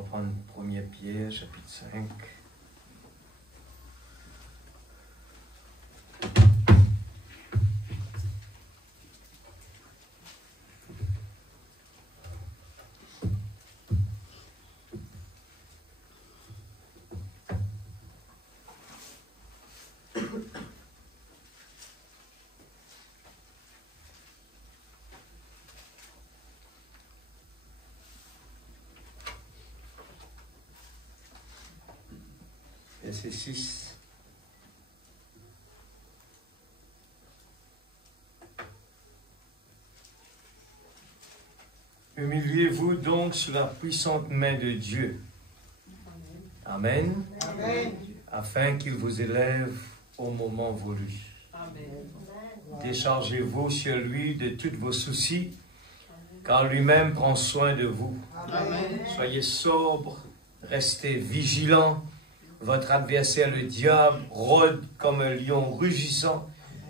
va prendre 1er Pierre, chapitre 5. Verset 6. Humiliez-vous donc sous la puissante main de Dieu. Amen. Amen. Afin qu'il vous élève au moment voulu. Amen. Déchargez-vous sur lui de tous vos soucis, car lui-même prend soin de vous. Amen. Soyez sobres, restez vigilants. Votre adversaire, le diable, rôde comme un lion rugissant,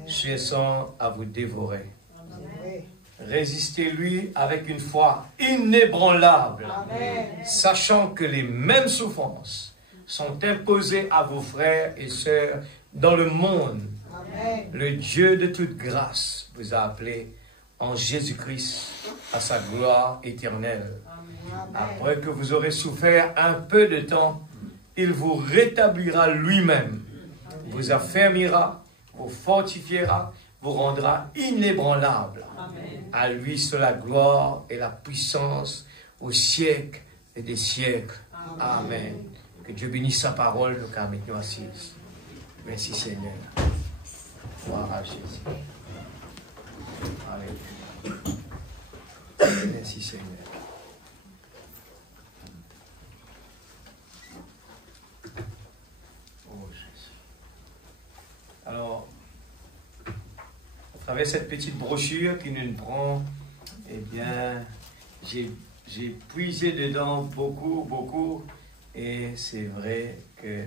cherchant à vous dévorer. Amen. Résistez-lui avec une foi inébranlable, Amen. sachant que les mêmes souffrances sont imposées à vos frères et sœurs dans le monde. Amen. Le Dieu de toute grâce vous a appelé en Jésus-Christ à sa gloire éternelle. Amen. Après que vous aurez souffert un peu de temps, il vous rétablira lui-même, vous affermira, vous fortifiera, vous rendra inébranlable. Amen. À lui soit la gloire et la puissance au siècle et des siècles. Amen. Que Dieu bénisse sa parole, nous car maintenant assises. Merci Seigneur. Gloire à Jésus. Alléluia. Merci Seigneur. Oh Jésus. Alors, à travers cette petite brochure qui nous prend, eh bien, j'ai puisé dedans beaucoup, et c'est vrai que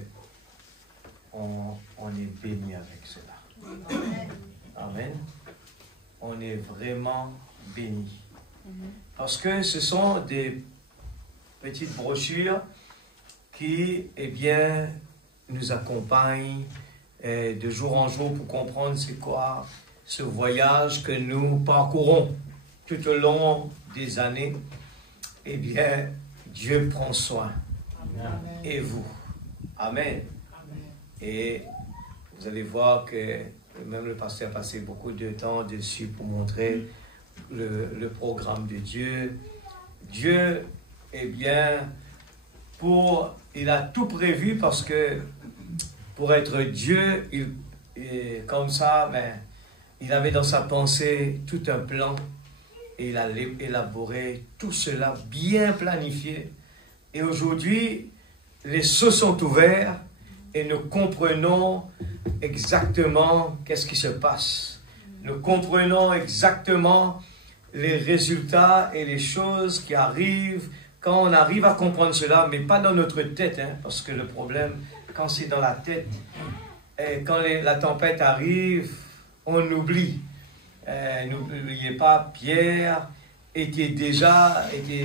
on est béni avec cela. Amen. On est vraiment béni. Parce que ce sont des petites brochures qui, eh bien, nous accompagnent de jour en jour pour comprendre c'est quoi ce voyage que nous parcourons tout au long des années. Eh bien, Dieu prend soin. Amen. Et vous. Amen. Et vous allez voir que même le pasteur a passé beaucoup de temps dessus pour montrer le programme de Dieu. Dieu, eh bien, il a tout prévu parce que pour être Dieu, comme ça, ben, il avait dans sa pensée tout un plan et il a élaboré tout cela bien planifié. Et aujourd'hui, les cieux sont ouverts et nous comprenons exactement qu'est-ce qui se passe. Nous comprenons exactement les résultats et les choses qui arrivent quand on arrive à comprendre cela, mais pas dans notre tête, hein, parce que le problème, quand c'est dans la tête, et quand la tempête arrive, on oublie. N'oubliez pas, Pierre était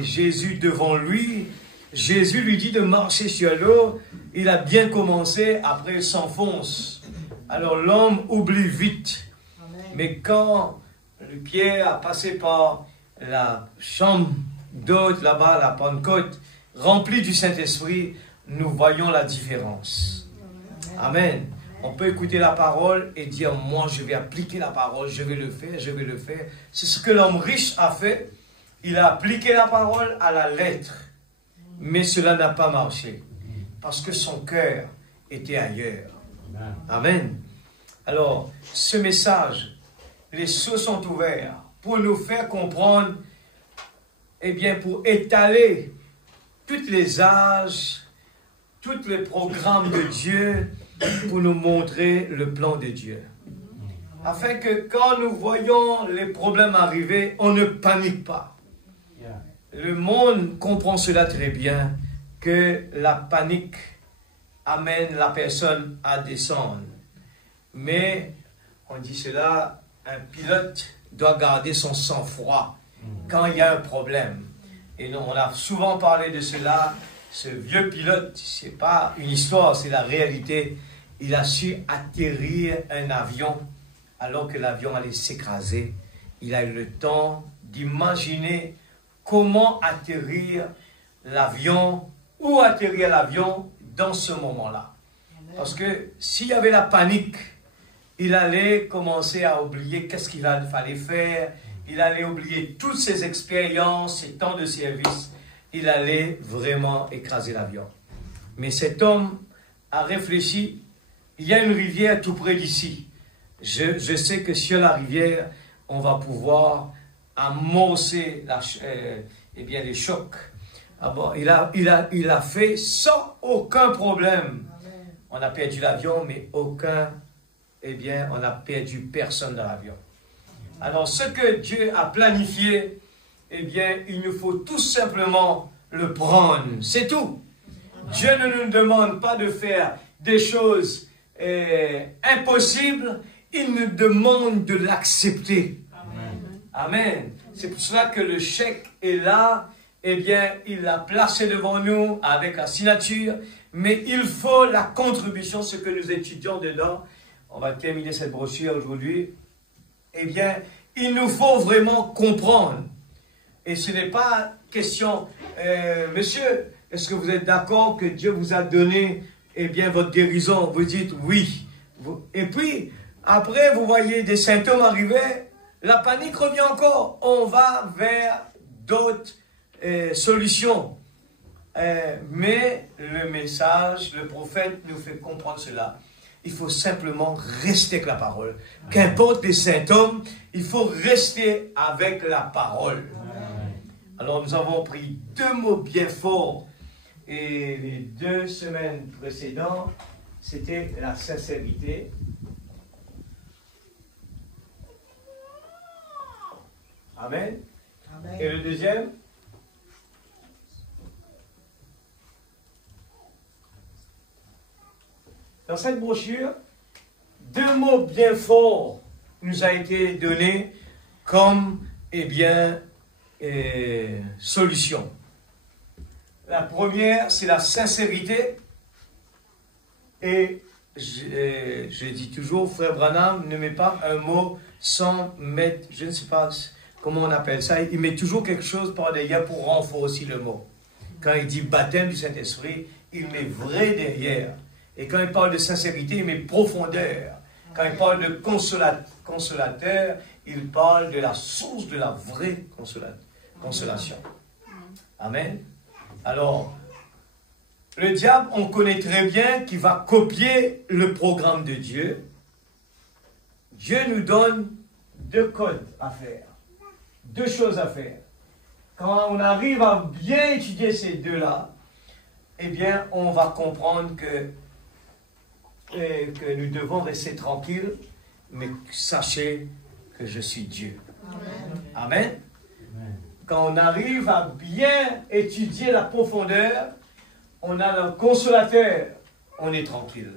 Jésus devant lui. Jésus lui dit de marcher sur l'eau. Il a bien commencé, après il s'enfonce. Alors l'homme oublie vite. Amen. Mais quand Pierre a passé par la chambre d'hôte là-bas, la Pentecôte, remplie du Saint-Esprit, nous voyons la différence. Amen. On peut écouter la parole et dire, moi je vais appliquer la parole, je vais le faire, je vais le faire. C'est ce que l'homme riche a fait. Il a appliqué la parole à la lettre. Mais cela n'a pas marché. Parce que son cœur était ailleurs. Amen. Alors, ce message, les cieux sont ouverts pour nous faire comprendre, eh bien, pour étaler tous les âges, tous les programmes de Dieu, pour nous montrer le plan de Dieu. Afin que quand nous voyons les problèmes arriver, on ne panique pas. Le monde comprend cela très bien, que la panique amène la personne à descendre. Mais, on dit cela, un pilote doit garder son sang-froid quand il y a un problème. Et nous, on a souvent parlé de cela, ce vieux pilote, c'est pas une histoire, c'est la réalité. Il a su atterrir un avion alors que l'avion allait s'écraser. Il a eu le temps d'imaginer comment atterrir l'avion, où atterrir l'avion dans ce moment-là. Parce que s'il y avait la panique, il allait commencer à oublier qu'est-ce qu'il fallait faire. Il allait oublier toutes ses expériences, ses temps de service. Il allait vraiment écraser l'avion. Mais cet homme a réfléchi. Il y a une rivière tout près d'ici. Je sais que sur la rivière, on va pouvoir amorcer les chocs. Ah bon, il a fait sans aucun problème. On a perdu l'avion, mais on a perdu personne dans l'avion. Alors, ce que Dieu a planifié, il nous faut tout simplement le prendre. C'est tout. Dieu ne nous demande pas de faire des choses impossibles. Il nous demande de l'accepter. Amen. C'est pour cela que le chèque est là. Il l'a placé devant nous avec la signature. Mais il faut la contribution, ce que nous étudions dedans. On va terminer cette brochure aujourd'hui. Il nous faut vraiment comprendre. Et ce n'est pas question, monsieur, est-ce que vous êtes d'accord que Dieu vous a donné, votre guérison? Vous dites oui. Et puis, après, vous voyez des symptômes arriver, la panique revient encore. On va vers d'autres solutions. Mais le message, le prophète nous fait comprendre cela. Il faut simplement rester avec la parole. Qu'importe les symptômes, il faut rester avec la parole. Alors nous avons pris 2 mots bien forts. Et les 2 semaines précédentes, c'était la sincérité. Amen. Amen. Et le deuxième? Dans cette brochure, 2 mots bien forts nous ont été donnés comme, solution. La première, c'est la sincérité. Et je dis toujours, frère Branham ne met pas un mot sans mettre, je ne sais pas comment on appelle ça, il met toujours quelque chose par derrière pour renforcer le mot. Quand il dit baptême du Saint-Esprit, il met vrai derrière. Et quand il parle de sincérité, il met profondeur. Quand il parle de consolateur, il parle de la source de la vraie consolation. Amen. Alors, le diable, on connaît très bien qu'il va copier le programme de Dieu. Dieu nous donne 2 codes à faire. 2 choses à faire. Quand on arrive à bien étudier ces 2-là, on va comprendre que nous devons rester tranquilles, mais sachez que je suis Dieu. Amen. Amen. Quand on arrive à bien étudier la profondeur, on a le consolateur, on est tranquille.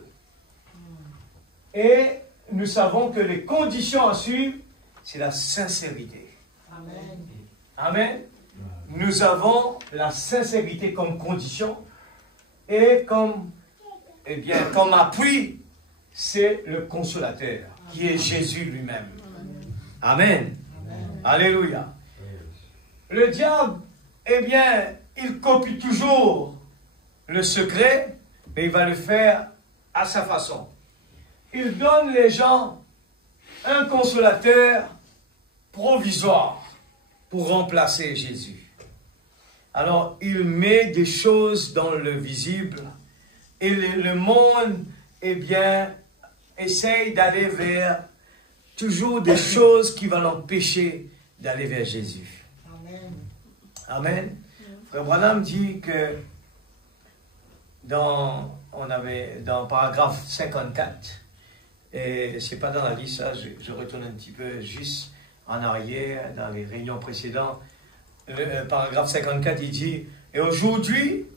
Et nous savons que les conditions à suivre, c'est la sincérité. Amen. Amen. Nous avons la sincérité comme condition et comme appui, c'est le consolateur, qui est Jésus lui-même. Amen. Amen. Alléluia. Le diable, il copie toujours le secret, mais il va le faire à sa façon. Il donne les gens un consolateur provisoire pour remplacer Jésus. Alors, il met des choses dans le visible et le monde, essaye d'aller vers toujours des choses qui vont l'empêcher d'aller vers Jésus. Amen. Amen. Frère Branham dit que dans paragraphe 54, et c'est pas dans la liste, ça, je retourne un petit peu juste en arrière, dans les réunions précédentes, le paragraphe 54, il dit, et aujourd'hui,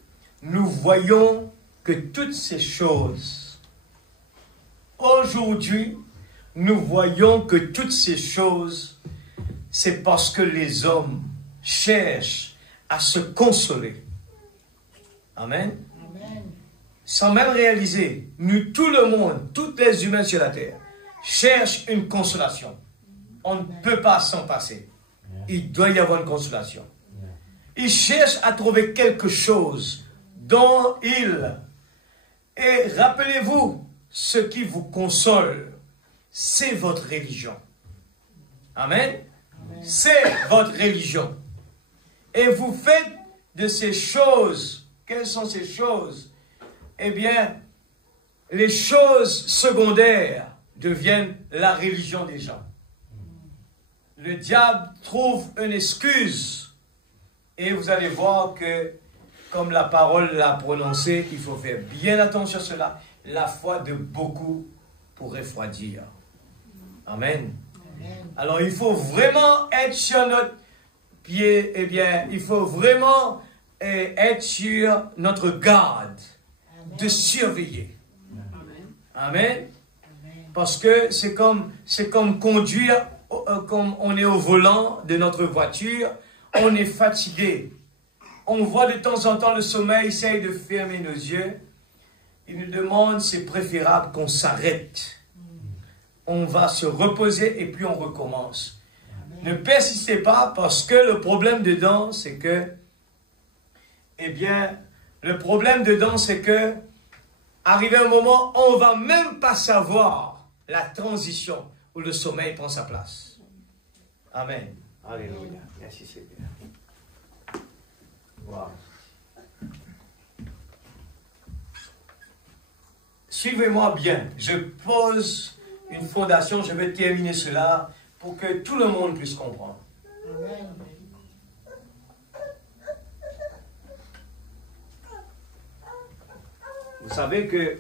nous voyons que toutes ces choses, c'est parce que les hommes cherchent à se consoler Amen. Amen. Sans même réaliser, nous, tout le monde, tous les humains sur la terre, cherchent une consolation. On ne peut pas s'en passer. Il doit y avoir une consolation. Ils cherchent à trouver quelque chose dont ils... Et rappelez-vous, ce qui vous console, c'est votre religion. Amen. C'est votre religion. Et vous faites de ces choses, quelles sont ces choses? Eh bien, les choses secondaires deviennent la religion des gens. Le diable trouve une excuse. Et vous allez voir que, comme la parole l'a prononcé, il faut faire bien attention à cela. La foi de beaucoup pourrait refroidir. Amen. Amen. Alors, il faut vraiment être sur notre pied. Eh bien, il faut vraiment être sur notre garde, de surveiller. Amen. Parce que c'est comme conduire, comme on est au volant de notre voiture, on est fatigué. On voit de temps en temps le sommeil, essaye de fermer nos yeux. Il nous demande, c'est préférable qu'on s'arrête. On va se reposer et puis on recommence. Ne persistez pas parce que le problème dedans, c'est que, eh bien, le problème dedans, c'est que, arrivé un moment, on ne va même pas savoir la transition où le sommeil prend sa place. Amen. Alléluia. Merci Seigneur. Wow. Suivez-moi bien. Je pose une fondation. Je vais terminer cela pour que tout le monde puisse comprendre. Amen. Vous savez que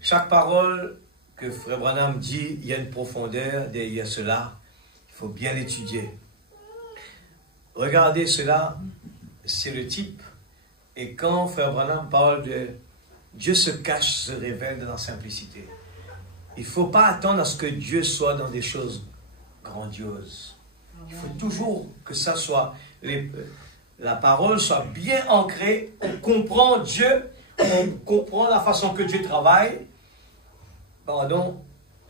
chaque parole que Frère Branham dit, il y a une profondeur derrière cela. Il faut bien l'étudier. Regardez cela, c'est le type. Et quand Frère Branham parle de Dieu se cache, se révèle dans la simplicité, il ne faut pas attendre à ce que Dieu soit dans des choses grandioses. Il faut toujours que ça soit, la parole soit bien ancrée. On comprend Dieu, on comprend la façon que Dieu travaille. Pardon.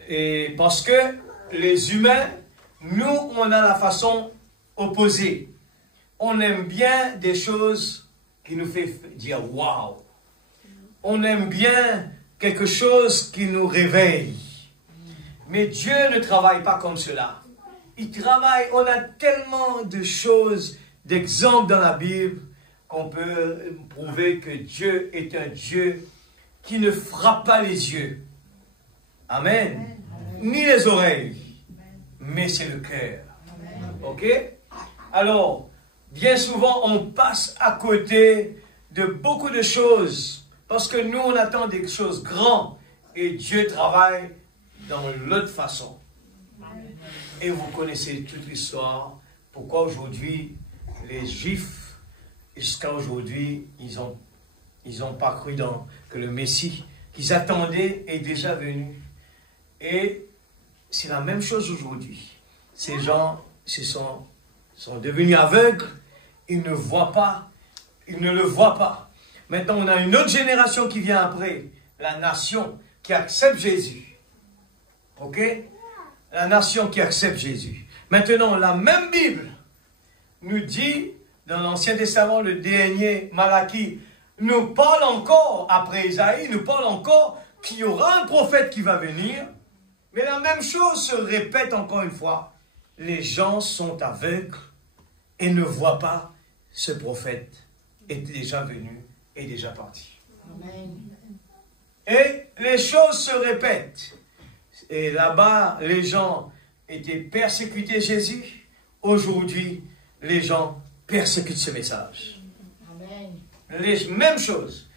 Et parce que les humains, nous, on a la façon opposée. On aime bien des choses qui nous fait dire « waouh ». On aime bien quelque chose qui nous réveille. Mais Dieu ne travaille pas comme cela. Il travaille, on a tellement de choses, d'exemples dans la Bible, qu'on peut prouver que Dieu est un Dieu qui ne frappe pas les yeux. Amen. Ni les oreilles, mais c'est le cœur. Ok? Alors, bien souvent, on passe à côté de beaucoup de choses parce que nous, on attend des choses grandes et Dieu travaille dans l'autre façon. Et vous connaissez toute l'histoire. Pourquoi aujourd'hui, les Juifs, jusqu'à aujourd'hui, ils ont pas cru que le Messie qu'ils attendaient est déjà venu. Et c'est la même chose aujourd'hui. Ces gens sont devenus aveugles, ils ne voient pas, ils ne le voient pas. Maintenant, on a une autre génération qui vient après, la nation qui accepte Jésus. Ok? La nation qui accepte Jésus. Maintenant, la même Bible nous dit, dans l'Ancien Testament, le dernier Malachie, nous parle encore, après Isaïe, nous parle encore qu'il y aura un prophète qui va venir. Mais la même chose se répète encore une fois. Les gens sont aveugles et ne voient pas ce prophète est déjà venu et déjà parti. Amen. Et les choses se répètent. Et là-bas, les gens étaient persécutés Jésus. Aujourd'hui, les gens persécutent ce message. Amen. Les mêmes choses.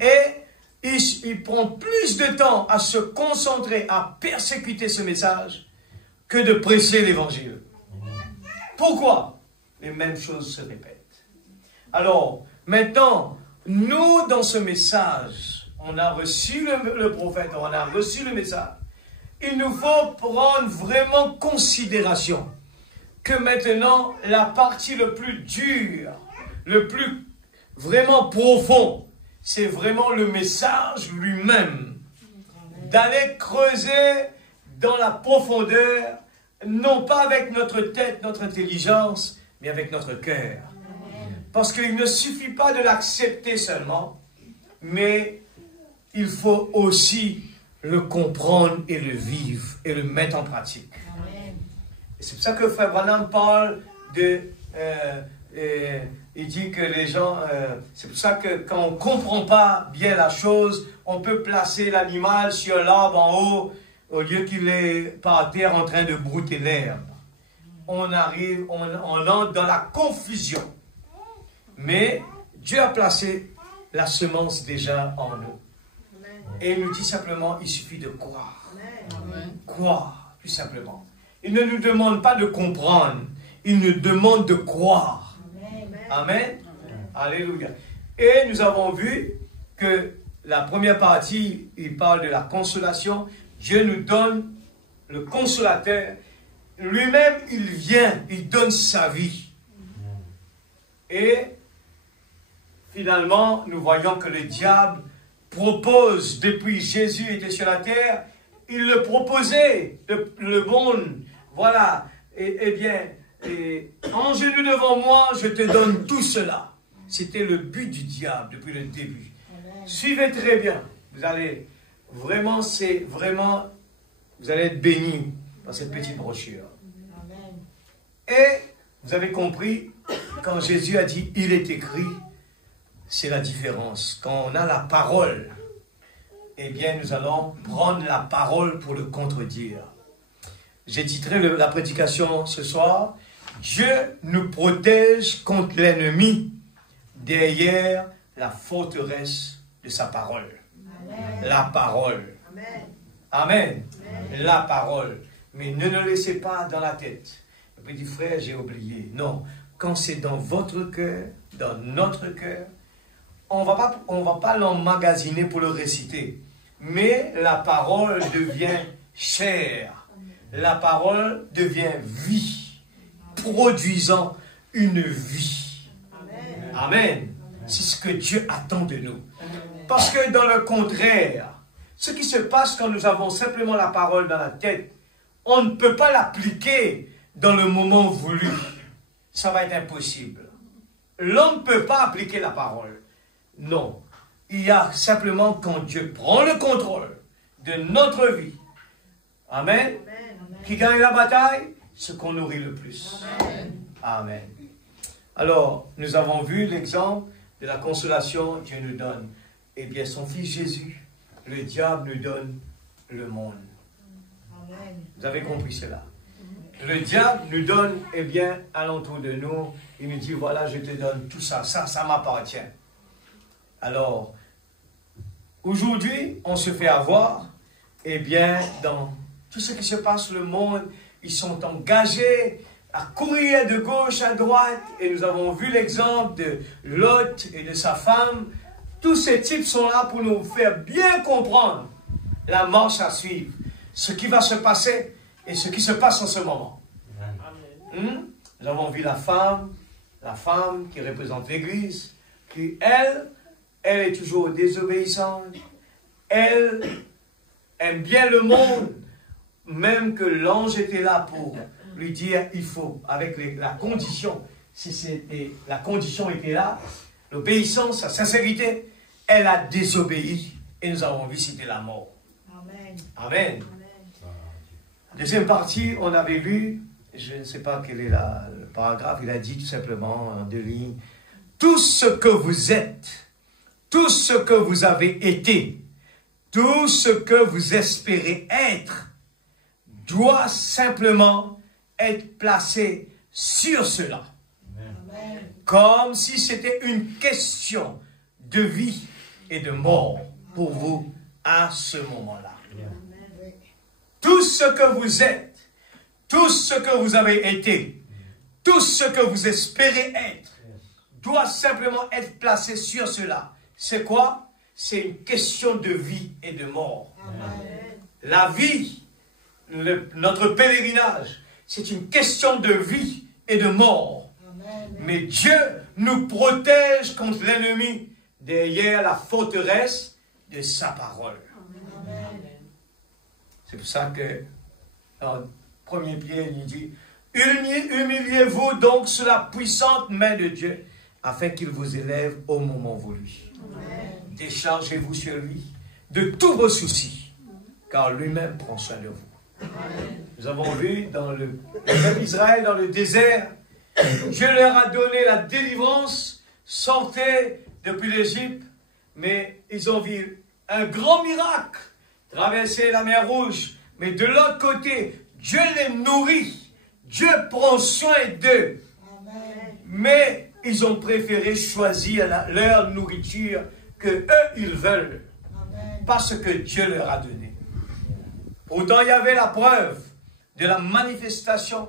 Et il prend plus de temps à se concentrer, à persécuter ce message, que de prêcher l'évangile. Pourquoi? Les mêmes choses se répètent. Alors, maintenant, nous, dans ce message, on a reçu le prophète, on a reçu le message. Il nous faut prendre vraiment que maintenant, la partie le plus dure, le plus vraiment profond. C'est vraiment le message lui-même. D'aller creuser dans la profondeur, non pas avec notre tête, notre intelligence, mais avec notre cœur. Parce qu'il ne suffit pas de l'accepter seulement, mais il faut aussi le comprendre et le vivre et le mettre en pratique. C'est pour ça que Frère Branham parle de... il dit que les gens... c'est pour ça que quand on ne comprend pas bien la chose, on peut placer l'animal sur l'arbre en haut au lieu qu'il est par terre en train de brouter l'herbe. On arrive, on entre dans la confusion. Mais Dieu a placé la semence déjà en nous. Et il nous dit simplement, il suffit de croire. Croire, tout simplement. Il ne nous demande pas de comprendre, il nous demande de croire. Amen. Alléluia. Et nous avons vu que la première partie, il parle de la consolation. Dieu nous donne le consolateur. Lui-même, il vient, il donne sa vie. Et finalement, nous voyons que le diable propose, depuis Jésus était sur la terre, il le proposait, le monde. Voilà, en genoux devant moi, je te donne tout cela. C'était le but du diable depuis le début. Amen. Suivez très bien. Vous allez vraiment, vous allez être bénis par cette petite brochure. Amen. Et vous avez compris, quand Jésus a dit, il est écrit, c'est la différence. Quand on a la parole, eh bien, nous allons prendre la parole pour le contredire. J'ai titré la prédication ce soir, Dieu nous protège contre l'ennemi derrière la forteresse de sa parole. Amen. La parole. Amen. Amen. Amen. La parole. Mais ne le laissez pas dans la tête. Le petit frère, j'ai oublié. Non. Quand c'est dans votre cœur, dans notre cœur, on va pas l'emmagasiner pour le réciter. Mais la parole devient chair. La parole devient vie, produisant une vie. Amen. Amen. C'est ce que Dieu attend de nous. Parce que dans le contraire, ce qui se passe quand nous avons simplement la parole dans la tête, on ne peut pas l'appliquer dans le moment voulu. Ça va être impossible. L'homme ne peut pas appliquer la parole. Non. Il y a simplement quand Dieu prend le contrôle de notre vie. Amen. Qui gagne la bataille, ce qu'on nourrit le plus. Amen. Amen. Alors, nous avons vu l'exemple de la consolation que Dieu nous donne. Eh bien, son Fils Jésus, le diable nous donne le monde. Amen. Vous avez compris cela? Le diable nous donne, eh bien, alentour de nous, il nous dit, voilà, je te donne tout ça, ça m'appartient. Alors, aujourd'hui, on se fait avoir, eh bien, dans tout ce qui se passe dans le monde, ils sont engagés à courir de gauche à droite. Et nous avons vu l'exemple de Lot et de sa femme. Tous ces types sont là pour nous faire bien comprendre la marche à suivre, ce qui va se passer et ce qui se passe en ce moment. Nous avons vu la femme qui représente l'Église, qui, elle est toujours désobéissante. Elle aime bien le monde. Même que l'ange était là pour lui dire, il faut, avec la condition, la condition était là, l'obéissance, la sincérité, elle a désobéi, et nous avons vu c'était la mort. Amen. Amen. Deuxième partie, on avait lu, je ne sais pas quel est le paragraphe, il a dit tout simplement en 2 lignes, tout ce que vous êtes, tout ce que vous avez été, tout ce que vous espérez être, doit simplement être placé sur cela. Amen. Comme si c'était une question de vie et de mort pour vous à ce moment-là. Tout ce que vous êtes, tout ce que vous avez été, tout ce que vous espérez être, doit simplement être placé sur cela. C'est quoi? C'est une question de vie et de mort. Amen. La vie, notre pèlerinage, c'est une question de vie et de mort. Amen. Mais Dieu nous protège contre l'ennemi derrière la forteresse de sa parole. C'est pour ça que dans le premier Pierre, il dit, humiliez-vous donc sous la puissante main de Dieu, afin qu'il vous élève au moment voulu. Déchargez-vous sur lui de tous vos soucis, car lui-même prend soin de vous. Nous avons vu dans le peuple d'Israël, dans le désert, Dieu leur a donné la délivrance, sortez depuis l'Égypte, mais ils ont vu un grand miracle, traverser la mer Rouge, mais de l'autre côté, Dieu les nourrit, Dieu prend soin d'eux, mais ils ont préféré choisir leur nourriture que eux ils veulent, parce que Dieu leur a donné. Pourtant, il y avait la preuve de la manifestation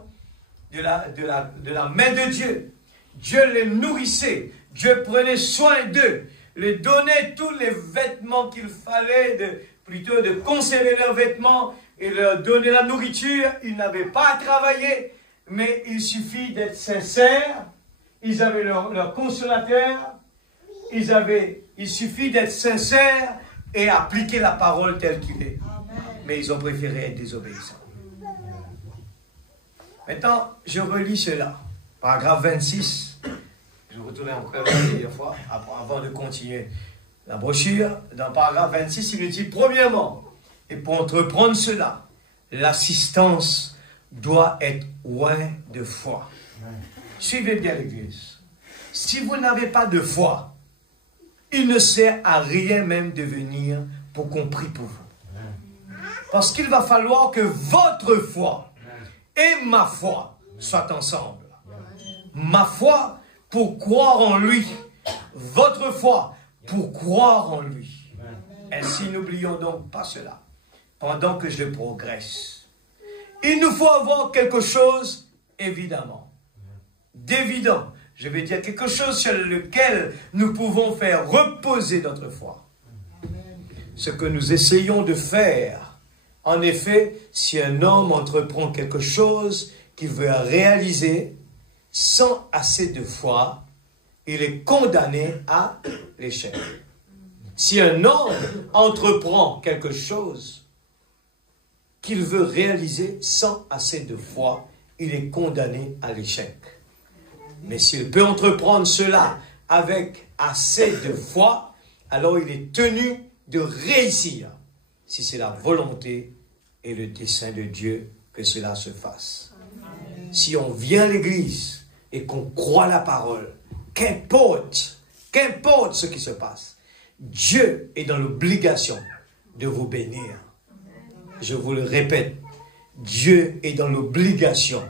de la main de Dieu. Dieu les nourrissait, Dieu prenait soin d'eux, les donnait tous les vêtements qu'il fallait, plutôt de conserver leurs vêtements et leur donner la nourriture. Ils n'avaient pas à travailler, mais il suffit d'être sincères. Ils avaient leur consolateur, il suffit d'être sincères et appliquer la parole telle qu'il est. Mais ils ont préféré être désobéissants. Maintenant, je relis cela. Paragraphe 26. Je retourne encore une dernière fois, avant de continuer la brochure. Dans paragraphe 26, il dit, premièrement, et pour entreprendre cela, l'assistance doit être loin de foi. Suivez bien l'Église. Si vous n'avez pas de foi, il ne sert à rien même de venir pour qu'on prie pour vous. Parce qu'il va falloir que votre foi et ma foi soient ensemble. Ma foi pour croire en lui. Votre foi pour croire en lui. Ainsi, n'oublions donc pas cela. Pendant que je progresse. Il nous faut avoir quelque chose, évidemment. D'évident. Je vais dire quelque chose sur lequel nous pouvons faire reposer notre foi. Ce que nous essayons de faire. En effet, si un homme entreprend quelque chose qu'il veut réaliser sans assez de foi, il est condamné à l'échec. Si un homme entreprend quelque chose qu'il veut réaliser sans assez de foi, il est condamné à l'échec. Mais s'il peut entreprendre cela avec assez de foi, alors il est tenu de réussir, si c'est la volonté et le dessein de Dieu que cela se fasse. Amen. Si on vient à l'église et qu'on croit la parole, qu'importe ce qui se passe, Dieu est dans l'obligation de vous bénir. Je vous le répète, Dieu est dans l'obligation.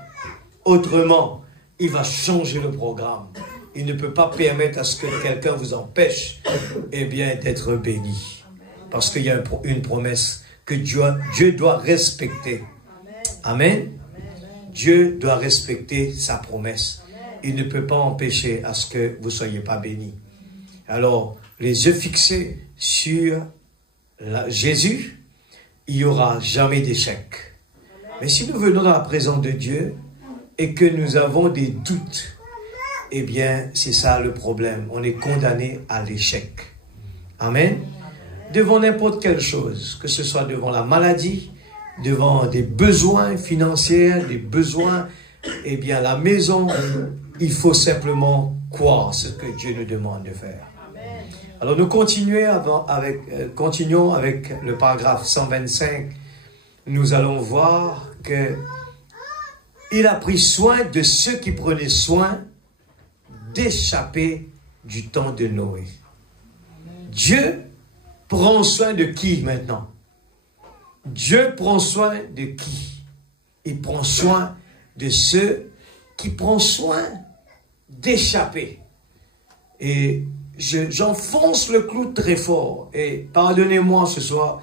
Autrement, il va changer le programme. Il ne peut pas permettre à ce que quelqu'un vous empêche, d'être béni. Parce qu'il y a une promesse que Dieu doit respecter. Amen. Dieu doit respecter sa promesse. Il ne peut pas empêcher à ce que vous ne soyez pas bénis. Alors, les yeux fixés sur Jésus, il n'y aura jamais d'échec. Mais si nous venons dans la présence de Dieu et que nous avons des doutes, c'est ça le problème. On est condamné à l'échec. Amen. Devant n'importe quelle chose, que ce soit devant la maladie, devant des besoins financiers, des besoins, la maison, il faut simplement croire ce que Dieu nous demande de faire. Alors nous continuons avec le paragraphe 125. Nous allons voir que il a pris soin de ceux qui prenaient soin d'échapper du temps de Noé. Dieu prend soin de qui maintenant? Dieu prend soin de qui? Il prend soin de ceux qui prennent soin d'échapper. Et j'enfonce le clou très fort. Et pardonnez-moi ce soir,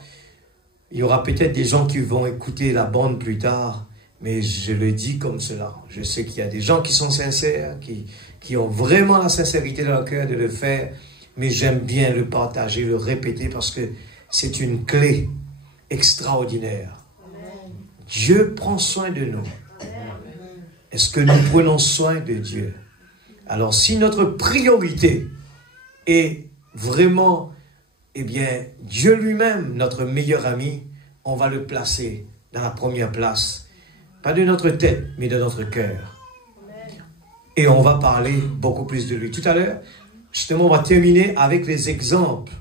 il y aura peut-être des gens qui vont écouter la bande plus tard, mais je le dis comme cela. Je sais qu'il y a des gens qui sont sincères, qui ont vraiment la sincérité dans leur cœur de le faire, mais j'aime bien le partager, le répéter, parce que c'est une clé extraordinaire. Amen. Dieu prend soin de nous. Est-ce que nous prenons soin de Dieu? Alors, si notre priorité est vraiment, eh bien, Dieu lui-même, notre meilleur ami, on va le placer dans la première place. Pas de notre tête, mais de notre cœur. Et on va parler beaucoup plus de lui. Tout à l'heure, justement, on va terminer avec les exemples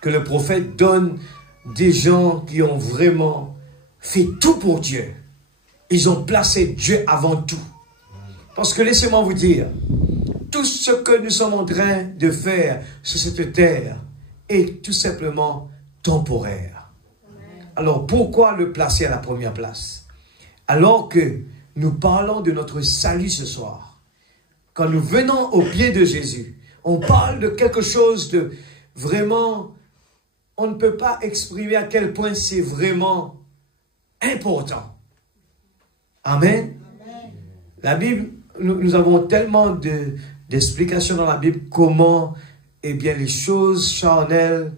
que le prophète donne des gens qui ont vraiment fait tout pour Dieu. Ils ont placé Dieu avant tout. Parce que laissez-moi vous dire, tout ce que nous sommes en train de faire sur cette terre est tout simplement temporaire. Alors pourquoi le placer à la première place? Alors que nous parlons de notre salut ce soir, quand nous venons au pied de Jésus, on parle de quelque chose de vraiment, on ne peut pas exprimer à quel point c'est vraiment important. Amen. Amen. La Bible, nous avons tellement d'explications dans la Bible comment, eh bien, les choses charnelles,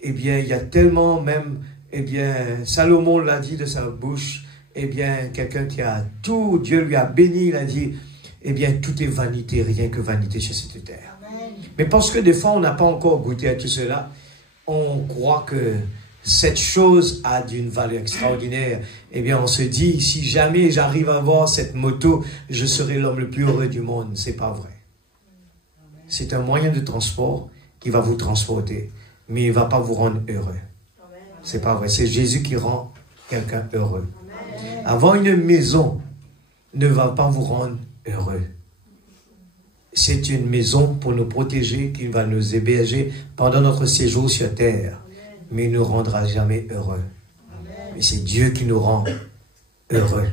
eh bien, il y a tellement même, eh bien, Salomon l'a dit de sa bouche, eh bien, quelqu'un qui a tout, Dieu lui a béni, il a dit, eh bien, tout est vanité, rien que vanité sur cette terre. Amen. Mais parce que des fois, on n'a pas encore goûté à tout cela, on croit que cette chose a d'une valeur extraordinaire. Eh bien, on se dit, si jamais j'arrive à avoir cette moto, je serai l'homme le plus heureux du monde. C'est pas vrai. C'est un moyen de transport qui va vous transporter, mais il ne va pas vous rendre heureux. C'est pas vrai. C'est Jésus qui rend quelqu'un heureux. Avoir une maison ne va pas vous rendre heureux. C'est une maison pour nous protéger, qui va nous héberger pendant notre séjour sur terre, mais il ne nous rendra jamais heureux. Mais c'est Dieu qui nous rend heureux.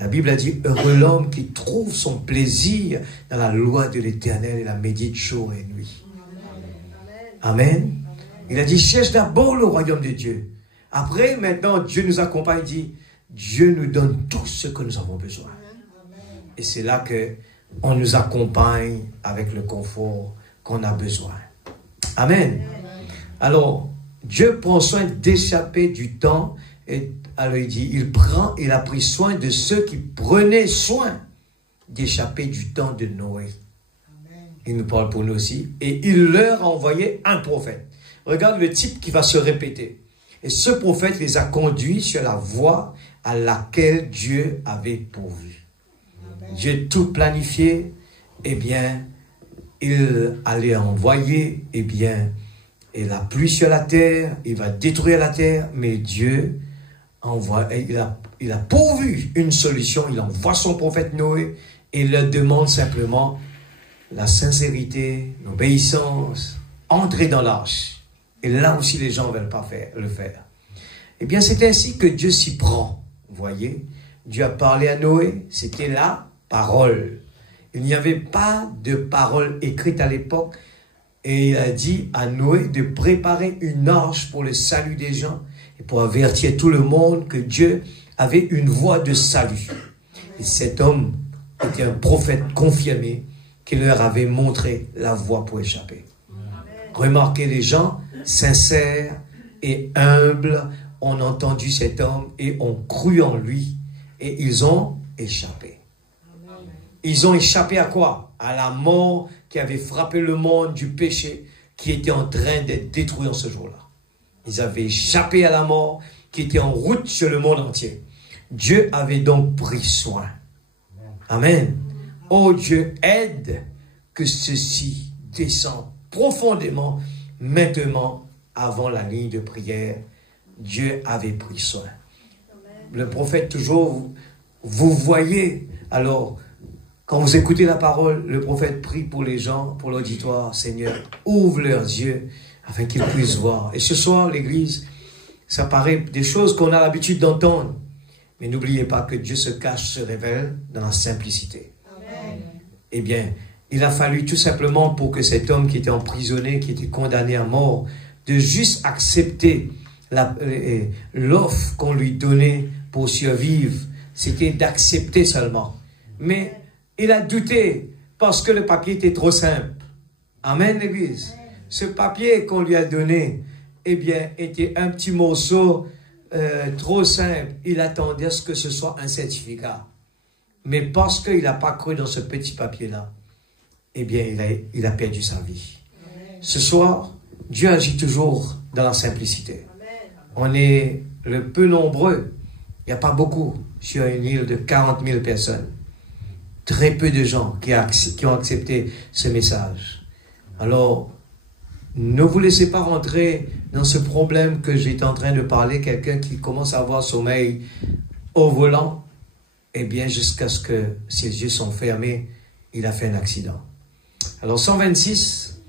La Bible a dit, heureux l'homme qui trouve son plaisir dans la loi de l'Éternel et la médite jour et nuit. Amen. Il a dit, cherche d'abord le royaume de Dieu. Après, maintenant, Dieu nous accompagne, il dit, Dieu nous donne tout ce que nous avons besoin. Et c'est là que on nous accompagne avec le confort qu'on a besoin. Amen. Alors, Dieu prend soin d'échapper du temps. Et alors il dit, il a pris soin de ceux qui prenaient soin d'échapper du temps de Noé. Amen. Il nous parle pour nous aussi. Et il leur a envoyé un prophète. Regarde le type qui va se répéter. Et ce prophète les a conduits sur la voie à laquelle Dieu avait pourvu. Amen. Dieu tout planifié. Eh bien, il allait envoyer, eh bien, et la pluie sur la terre, il va détruire la terre, mais Dieu envoie, il a pourvu une solution, il envoie son prophète Noé et il leur demande simplement la sincérité, l'obéissance, entrer dans l'arche. Et là aussi les gens ne veulent pas le faire. Eh bien c'est ainsi que Dieu s'y prend. Vous voyez, Dieu a parlé à Noé, c'était la parole. Il n'y avait pas de parole écrite à l'époque. Et il a dit à Noé de préparer une arche pour le salut des gens et pour avertir tout le monde que Dieu avait une voie de salut. Et cet homme était un prophète confirmé qui leur avait montré la voie pour échapper. Remarquez les gens sincères et humbles ont entendu cet homme et ont cru en lui et ils ont échappé. Ils ont échappé à quoi? À la mort qui avait frappé le monde du péché qui était en train d'être détruit en ce jour-là. Ils avaient échappé à la mort qui était en route sur le monde entier. Dieu avait donc pris soin. Amen. Oh Dieu, aide que ceci descende profondément maintenant avant la ligne de prière. Dieu avait pris soin. Le prophète toujours, vous voyez, alors, quand vous écoutez la parole, le prophète prie pour les gens, pour l'auditoire. Seigneur, ouvre leurs yeux afin qu'ils puissent voir. Et ce soir, l'église, ça paraît des choses qu'on a l'habitude d'entendre. Mais n'oubliez pas que Dieu se cache, se révèle dans la simplicité. Amen. Eh bien, il a fallu tout simplement pour que cet homme qui était emprisonné, qui était condamné à mort, de juste accepter l'offre qu'on lui donnait pour survivre. C'était d'accepter seulement. Mais il a douté parce que le papier était trop simple. Amen, l'église. Ce papier qu'on lui a donné, eh bien, était un petit morceau trop simple. Il attendait à ce que ce soit un certificat. Mais parce qu'il n'a pas cru dans ce petit papier-là, eh bien, il a perdu sa vie. Ce soir, Dieu agit toujours dans la simplicité. On est le peu nombreux. Il n'y a pas beaucoup sur une île de 40 000 personnes. Très peu de gens qui ont accepté ce message. Alors, ne vous laissez pas rentrer dans ce problème que j'étais en train de parler. Quelqu'un qui commence à avoir sommeil au volant, eh bien, jusqu'à ce que ses yeux sont fermés, il a fait un accident. Alors, 126,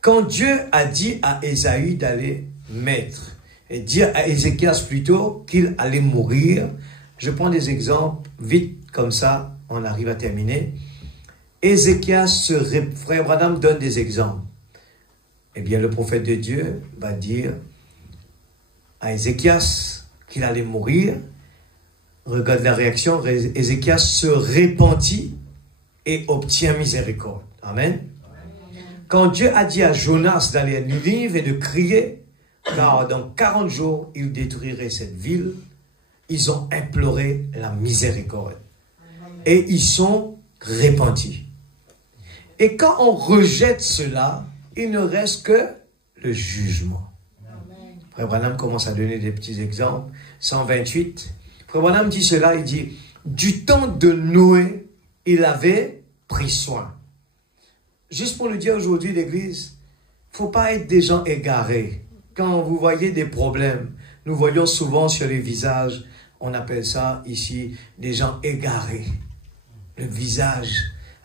quand Dieu a dit à Ésaü d'aller mettre, et dire à Ézéchias plutôt qu'il allait mourir, je prends des exemples vite, comme ça, on arrive à terminer. Ézéchias, frère Branham donne des exemples. Eh bien, le prophète de Dieu va dire à Ézéchias qu'il allait mourir. Regarde la réaction, Ézéchias se repentit et obtient miséricorde. Amen. Quand Dieu a dit à Jonas d'aller à Ninive et de crier, car dans 40 jours, il détruirait cette ville, ils ont imploré la miséricorde. Et ils sont repentis. Et quand on rejette cela, il ne reste que le jugement. Frère Branham commence à donner des petits exemples. 128. Frère Branham dit cela, il dit, du temps de Noé, il avait pris soin. Juste pour le dire aujourd'hui, l'Église, il ne faut pas être des gens égarés. Quand vous voyez des problèmes, nous voyons souvent sur les visages, on appelle ça ici des gens égarés. Le visage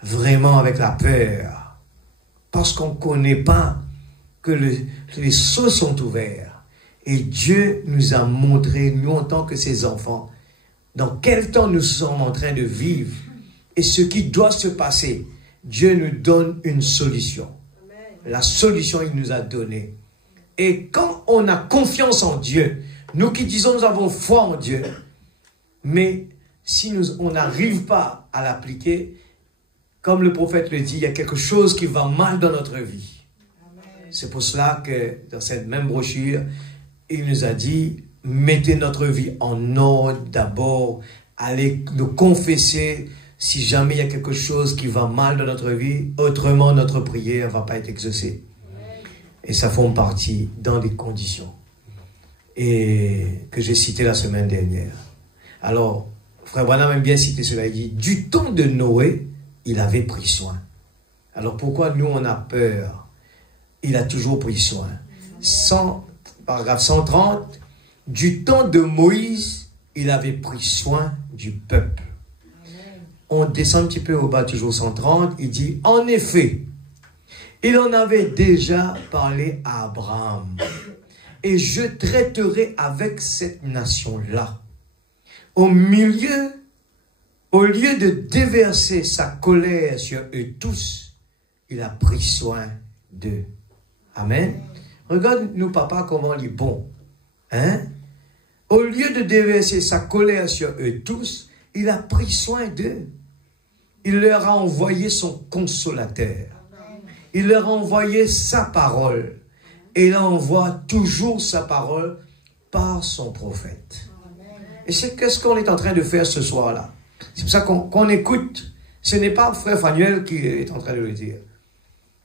vraiment avec la peur. Parce qu'on ne connaît pas que les cieux sont ouverts. Et Dieu nous a montré, nous en tant que ses enfants, dans quel temps nous sommes en train de vivre et ce qui doit se passer. Dieu nous donne une solution. La solution, il nous a donnée. Et quand on a confiance en Dieu, nous qui disons nous avons foi en Dieu, mais si on n'arrive pas à l'appliquer, comme le prophète le dit, il y a quelque chose qui va mal dans notre vie. C'est pour cela que dans cette même brochure, il nous a dit, mettez notre vie en ordre d'abord, allez nous confesser si jamais il y a quelque chose qui va mal dans notre vie, autrement notre prière ne va pas être exaucée. Et ça forme partie dans des conditions et que j'ai cité la semaine dernière. Alors, frère Branham aime bien citer cela, il dit, du temps de Noé, il avait pris soin. Alors pourquoi nous on a peur? Il a toujours pris soin. Paragraphe 130, du temps de Moïse, il avait pris soin du peuple. On descend un petit peu au bas, toujours 130, il dit, en effet, il en avait déjà parlé à Abraham, et je traiterai avec cette nation-là. Au lieu de déverser sa colère sur eux tous, il a pris soin d'eux. Amen. Regarde nous, papa, comment il est bon. Hein? Au lieu de déverser sa colère sur eux tous, il a pris soin d'eux. Il leur a envoyé son consolateur. Il leur a envoyé sa parole. Et il envoie toujours sa parole par son prophète. Et c'est qu'est-ce qu'on est en train de faire ce soir-là. C'est pour ça qu'on écoute. Ce n'est pas frère Fanuel qui est en train de le dire.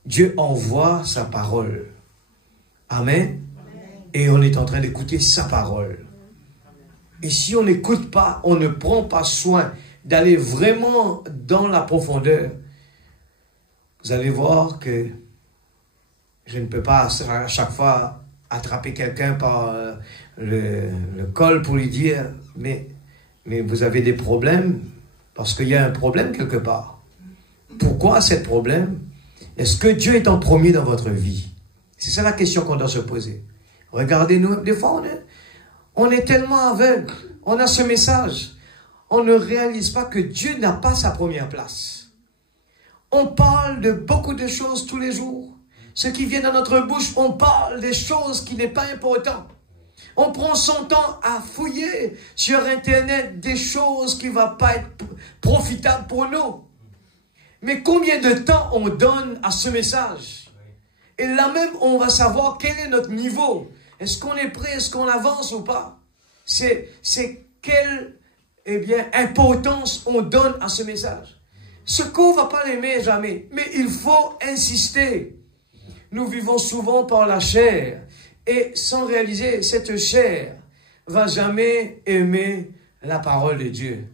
Dieu envoie sa parole. Amen. Et on est en train d'écouter sa parole. Et si on n'écoute pas, on ne prend pas soin d'aller vraiment dans la profondeur, vous allez voir que je ne peux pas à chaque fois attraper quelqu'un par le col pour lui dire mais vous avez des problèmes parce qu'il y a un problème quelque part. Pourquoi ce problème? Est-ce que Dieu est en premier dans votre vie? C'est ça la question qu'on doit se poser. Regardez-nous, des fois on est tellement aveugle, on a ce message, on ne réalise pas que Dieu n'a pas sa première place. On parle de beaucoup de choses tous les jours. Ce qui vient dans notre bouche, on parle des choses qui n'est pas important. On prend son temps à fouiller sur Internet des choses qui ne vont pas être profitables pour nous. Mais combien de temps on donne à ce message? Et là même, on va savoir quel est notre niveau. Est-ce qu'on est prêt? Est-ce qu'on avance ou pas? C'est quel eh bien, importance on donne à ce message. Ce qu'on ne va pas l'aimer jamais, mais il faut insister. Nous vivons souvent par la chair, et sans réaliser, cette chair va jamais aimer la parole de Dieu.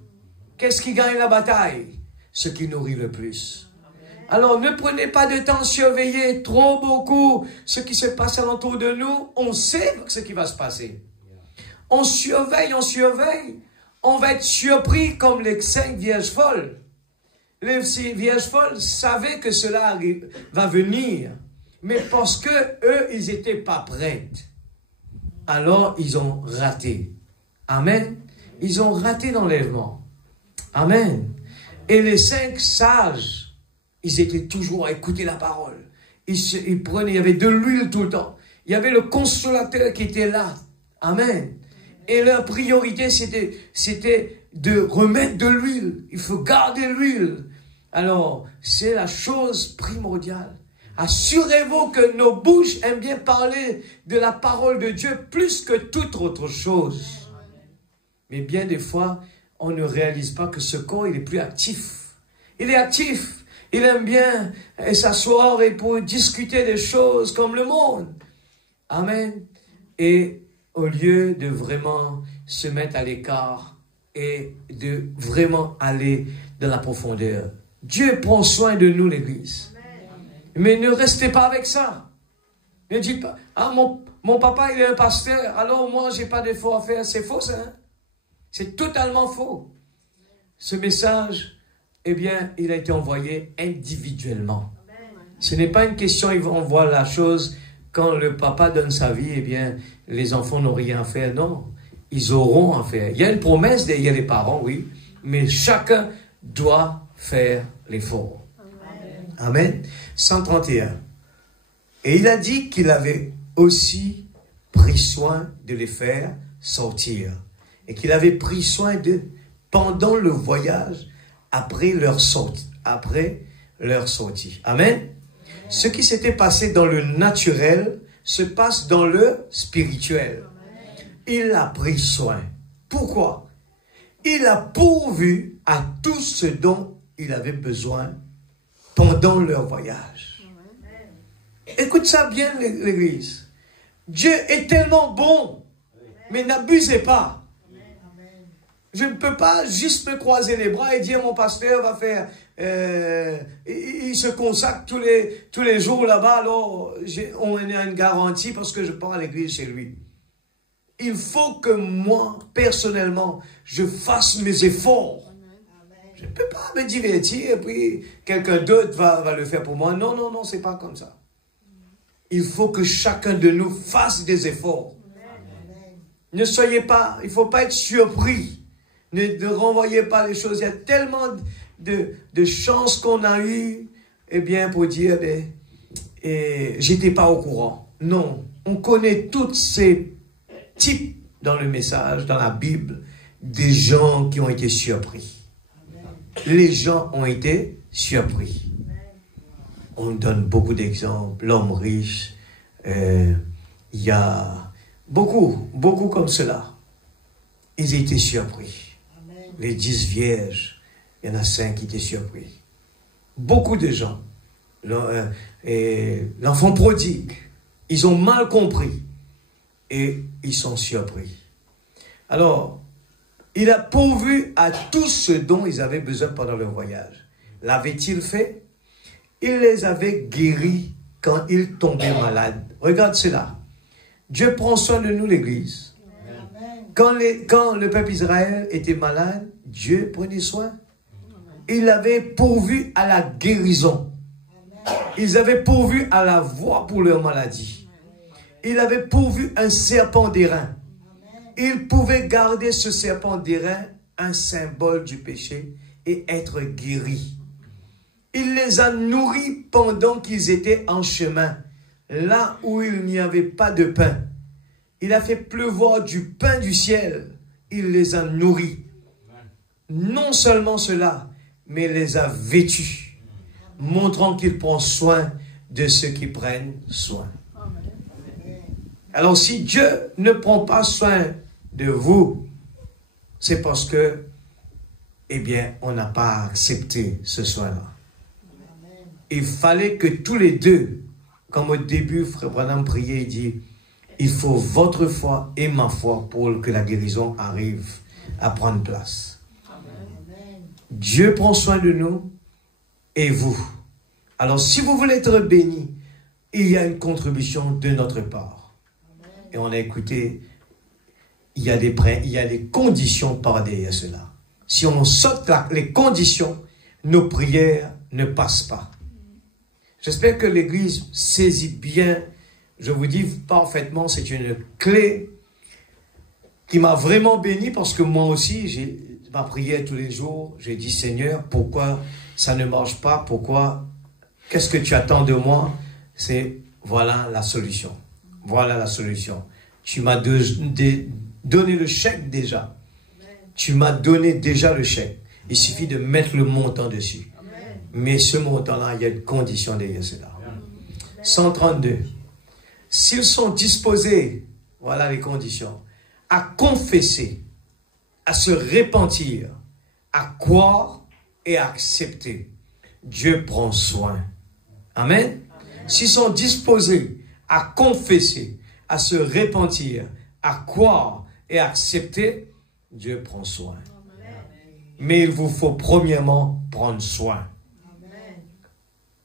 Qu'est-ce qui gagne la bataille? Ce qui nourrit le plus. Alors, ne prenez pas de temps, surveiller trop beaucoup ce qui se passe alentour de nous. On sait ce qui va se passer. On surveille, on surveille. On va être surpris comme les 5 vierges folles. Les vierges folles savaient que cela va venir. Mais parce que eux, ils n'étaient pas prêts. Alors, ils ont raté. Amen. Ils ont raté l'enlèvement. Amen. Et les 5 sages, ils étaient toujours à écouter la parole. Ils prenaient, il y avait de l'huile tout le temps. Il y avait le consolateur qui était là. Amen. Et leur priorité, c'était de remettre de l'huile. Il faut garder l'huile. Alors, c'est la chose primordiale. Assurez-vous que nos bouches aiment bien parler de la parole de Dieu plus que toute autre chose. Mais bien des fois, on ne réalise pas que ce corps, il est plus actif. Il est actif. Il aime bien s'asseoir et pour discuter des choses comme le monde. Amen. Et au lieu de vraiment se mettre à l'écart et de vraiment aller dans la profondeur. Dieu prend soin de nous, l'Église. Mais ne restez pas avec ça. Ne dites pas, ah, mon papa, il est un pasteur, alors moi, j'ai pas d'effort à faire. C'est faux, ça. Hein? C'est totalement faux. Ce message, eh bien, il a été envoyé individuellement. Ce n'est pas une question, on voit la chose, quand le papa donne sa vie, eh bien, les enfants n'ont rien à faire. Non, ils auront à faire. Il y a une promesse derrière les parents, oui, mais chacun doit faire l'effort. Amen. 131. Et il a dit qu'il avait aussi pris soin de les faire sortir. Et qu'il avait pris soin d'eux pendant le voyage, après leur sortie. Amen. Ce qui s'était passé dans le naturel se passe dans le spirituel. Il a pris soin. Pourquoi? Il a pourvu à tout ce dont il avait besoin pendant leur voyage. Écoute ça bien, l'Église. Dieu est tellement bon, mais n'abusez pas. Je ne peux pas juste me croiser les bras et dire mon pasteur va faire... il se consacre tous les jours là-bas, alors on a une garantie parce que je pars à l'église chez lui. Il faut que moi, personnellement, je fasse mes efforts. Je ne peux pas me divertir et puis quelqu'un d'autre va le faire pour moi. Non, non, non, c'est pas comme ça. Il faut que chacun de nous fasse des efforts. Ne soyez pas, il ne faut pas être surpris. Ne renvoyez pas les choses. Il y a tellement de chances qu'on a eues, eh bien, pour dire, j'étais pas au courant. Non, on connaît tous ces types dans le message, dans la Bible, des gens qui ont été surpris. Les gens ont été surpris. On donne beaucoup d'exemples. L'homme riche, il y a beaucoup comme cela. Ils étaient surpris. Les 10 vierges, il y en a 5 qui étaient surpris. Beaucoup de gens. L'enfant prodigue, ils ont mal compris et ils sont surpris. Alors, il a pourvu à tout ce dont ils avaient besoin pendant leur voyage. L'avait-il fait? Il les avait guéris quand ils tombaient malades. Regarde cela. Dieu prend soin de nous, l'Église. Quand le peuple Israël était malade, Dieu prenait soin. Il avait pourvu à la guérison. Ils avaient pourvu à la voie pour leur maladie. Il avait pourvu un serpent d'airain. Ils pouvaient garder ce serpent d'airain, un symbole du péché, et être guéris. Il les a nourris pendant qu'ils étaient en chemin, là où il n'y avait pas de pain. Il a fait pleuvoir du pain du ciel. Il les a nourris. Non seulement cela, mais les a vêtus, montrant qu'il prend soin de ceux qui prennent soin. Alors si Dieu ne prend pas soin de vous, c'est parce que eh bien, on n'a pas accepté ce soin-là. Il fallait que tous les deux, comme au début, Frère Branham priait, il dit, il faut votre foi et ma foi pour que la guérison arrive à prendre place. Amen. Dieu prend soin de nous et vous. Alors, si vous voulez être béni, il y a une contribution de notre part. Amen. Et on a écouté, il y a des conditions par derrière cela. Si on saute les conditions, nos prières ne passent pas. J'espère que l'Église saisit bien, je vous dis parfaitement, c'est une clé qui m'a vraiment béni parce que moi aussi, j'ai ma prière tous les jours, j'ai dit Seigneur, pourquoi ça ne marche pas, pourquoi, qu'est-ce que tu attends de moi? C'est, voilà la solution, voilà la solution. Tu m'as donné le chèque déjà, tu m'as donné déjà le chèque, il suffit de mettre le montant dessus. Mais ce montant-là, il y a une condition derrière cela. 132. S'ils sont disposés, voilà les conditions, à confesser, à se repentir, à croire et à accepter, Dieu prend soin. Amen. S'ils sont disposés à confesser, à se repentir, à croire et à accepter, Dieu prend soin. Mais il vous faut premièrement prendre soin.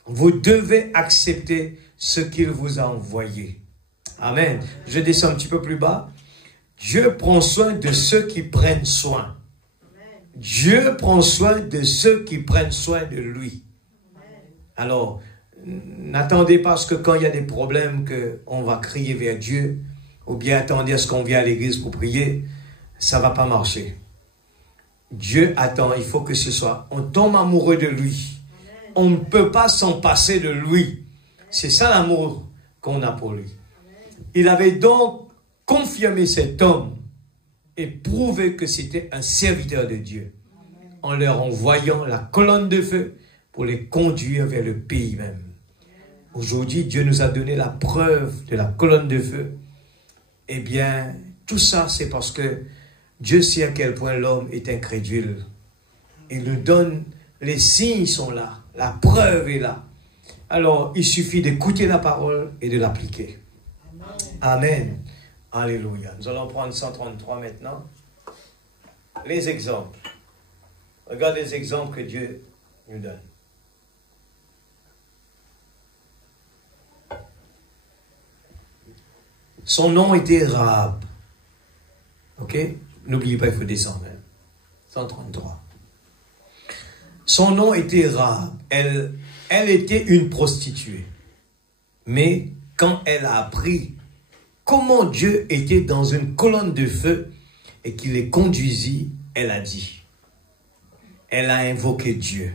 Vous devez accepter ce qu'il vous a envoyé. Amen. Je descends un petit peu plus bas. Dieu prend soin de ceux qui prennent soin. Dieu prend soin de ceux qui prennent soin de lui. Alors, n'attendez pas à ce que quand il y a des problèmes, qu'on va crier vers Dieu, ou bien attendez à ce qu'on vient à l'église pour prier. Ça ne va pas marcher. Dieu attend, il faut que ce soit, on tombe amoureux de lui. On ne peut pas s'en passer de lui. C'est ça l'amour qu'on a pour lui. Il avait donc confirmé cet homme et prouvé que c'était un serviteur de Dieu en leur envoyant la colonne de feu pour les conduire vers le pays même. Aujourd'hui, Dieu nous a donné la preuve de la colonne de feu. Eh bien, tout ça, c'est parce que Dieu sait à quel point l'homme est incrédule. Il nous donne, les signes sont là. La preuve est là. Alors, il suffit d'écouter la parole et de l'appliquer. Amen. Alléluia. Nous allons prendre 133 maintenant. Les exemples. Regarde les exemples que Dieu nous donne. Son nom était Rahab. Ok? N'oubliez pas, il faut descendre. 133. Son nom était Rahab. Elle était une prostituée. Mais quand elle a appris comment Dieu était dans une colonne de feu et qu'il les conduisit, elle a dit. Elle a invoqué Dieu.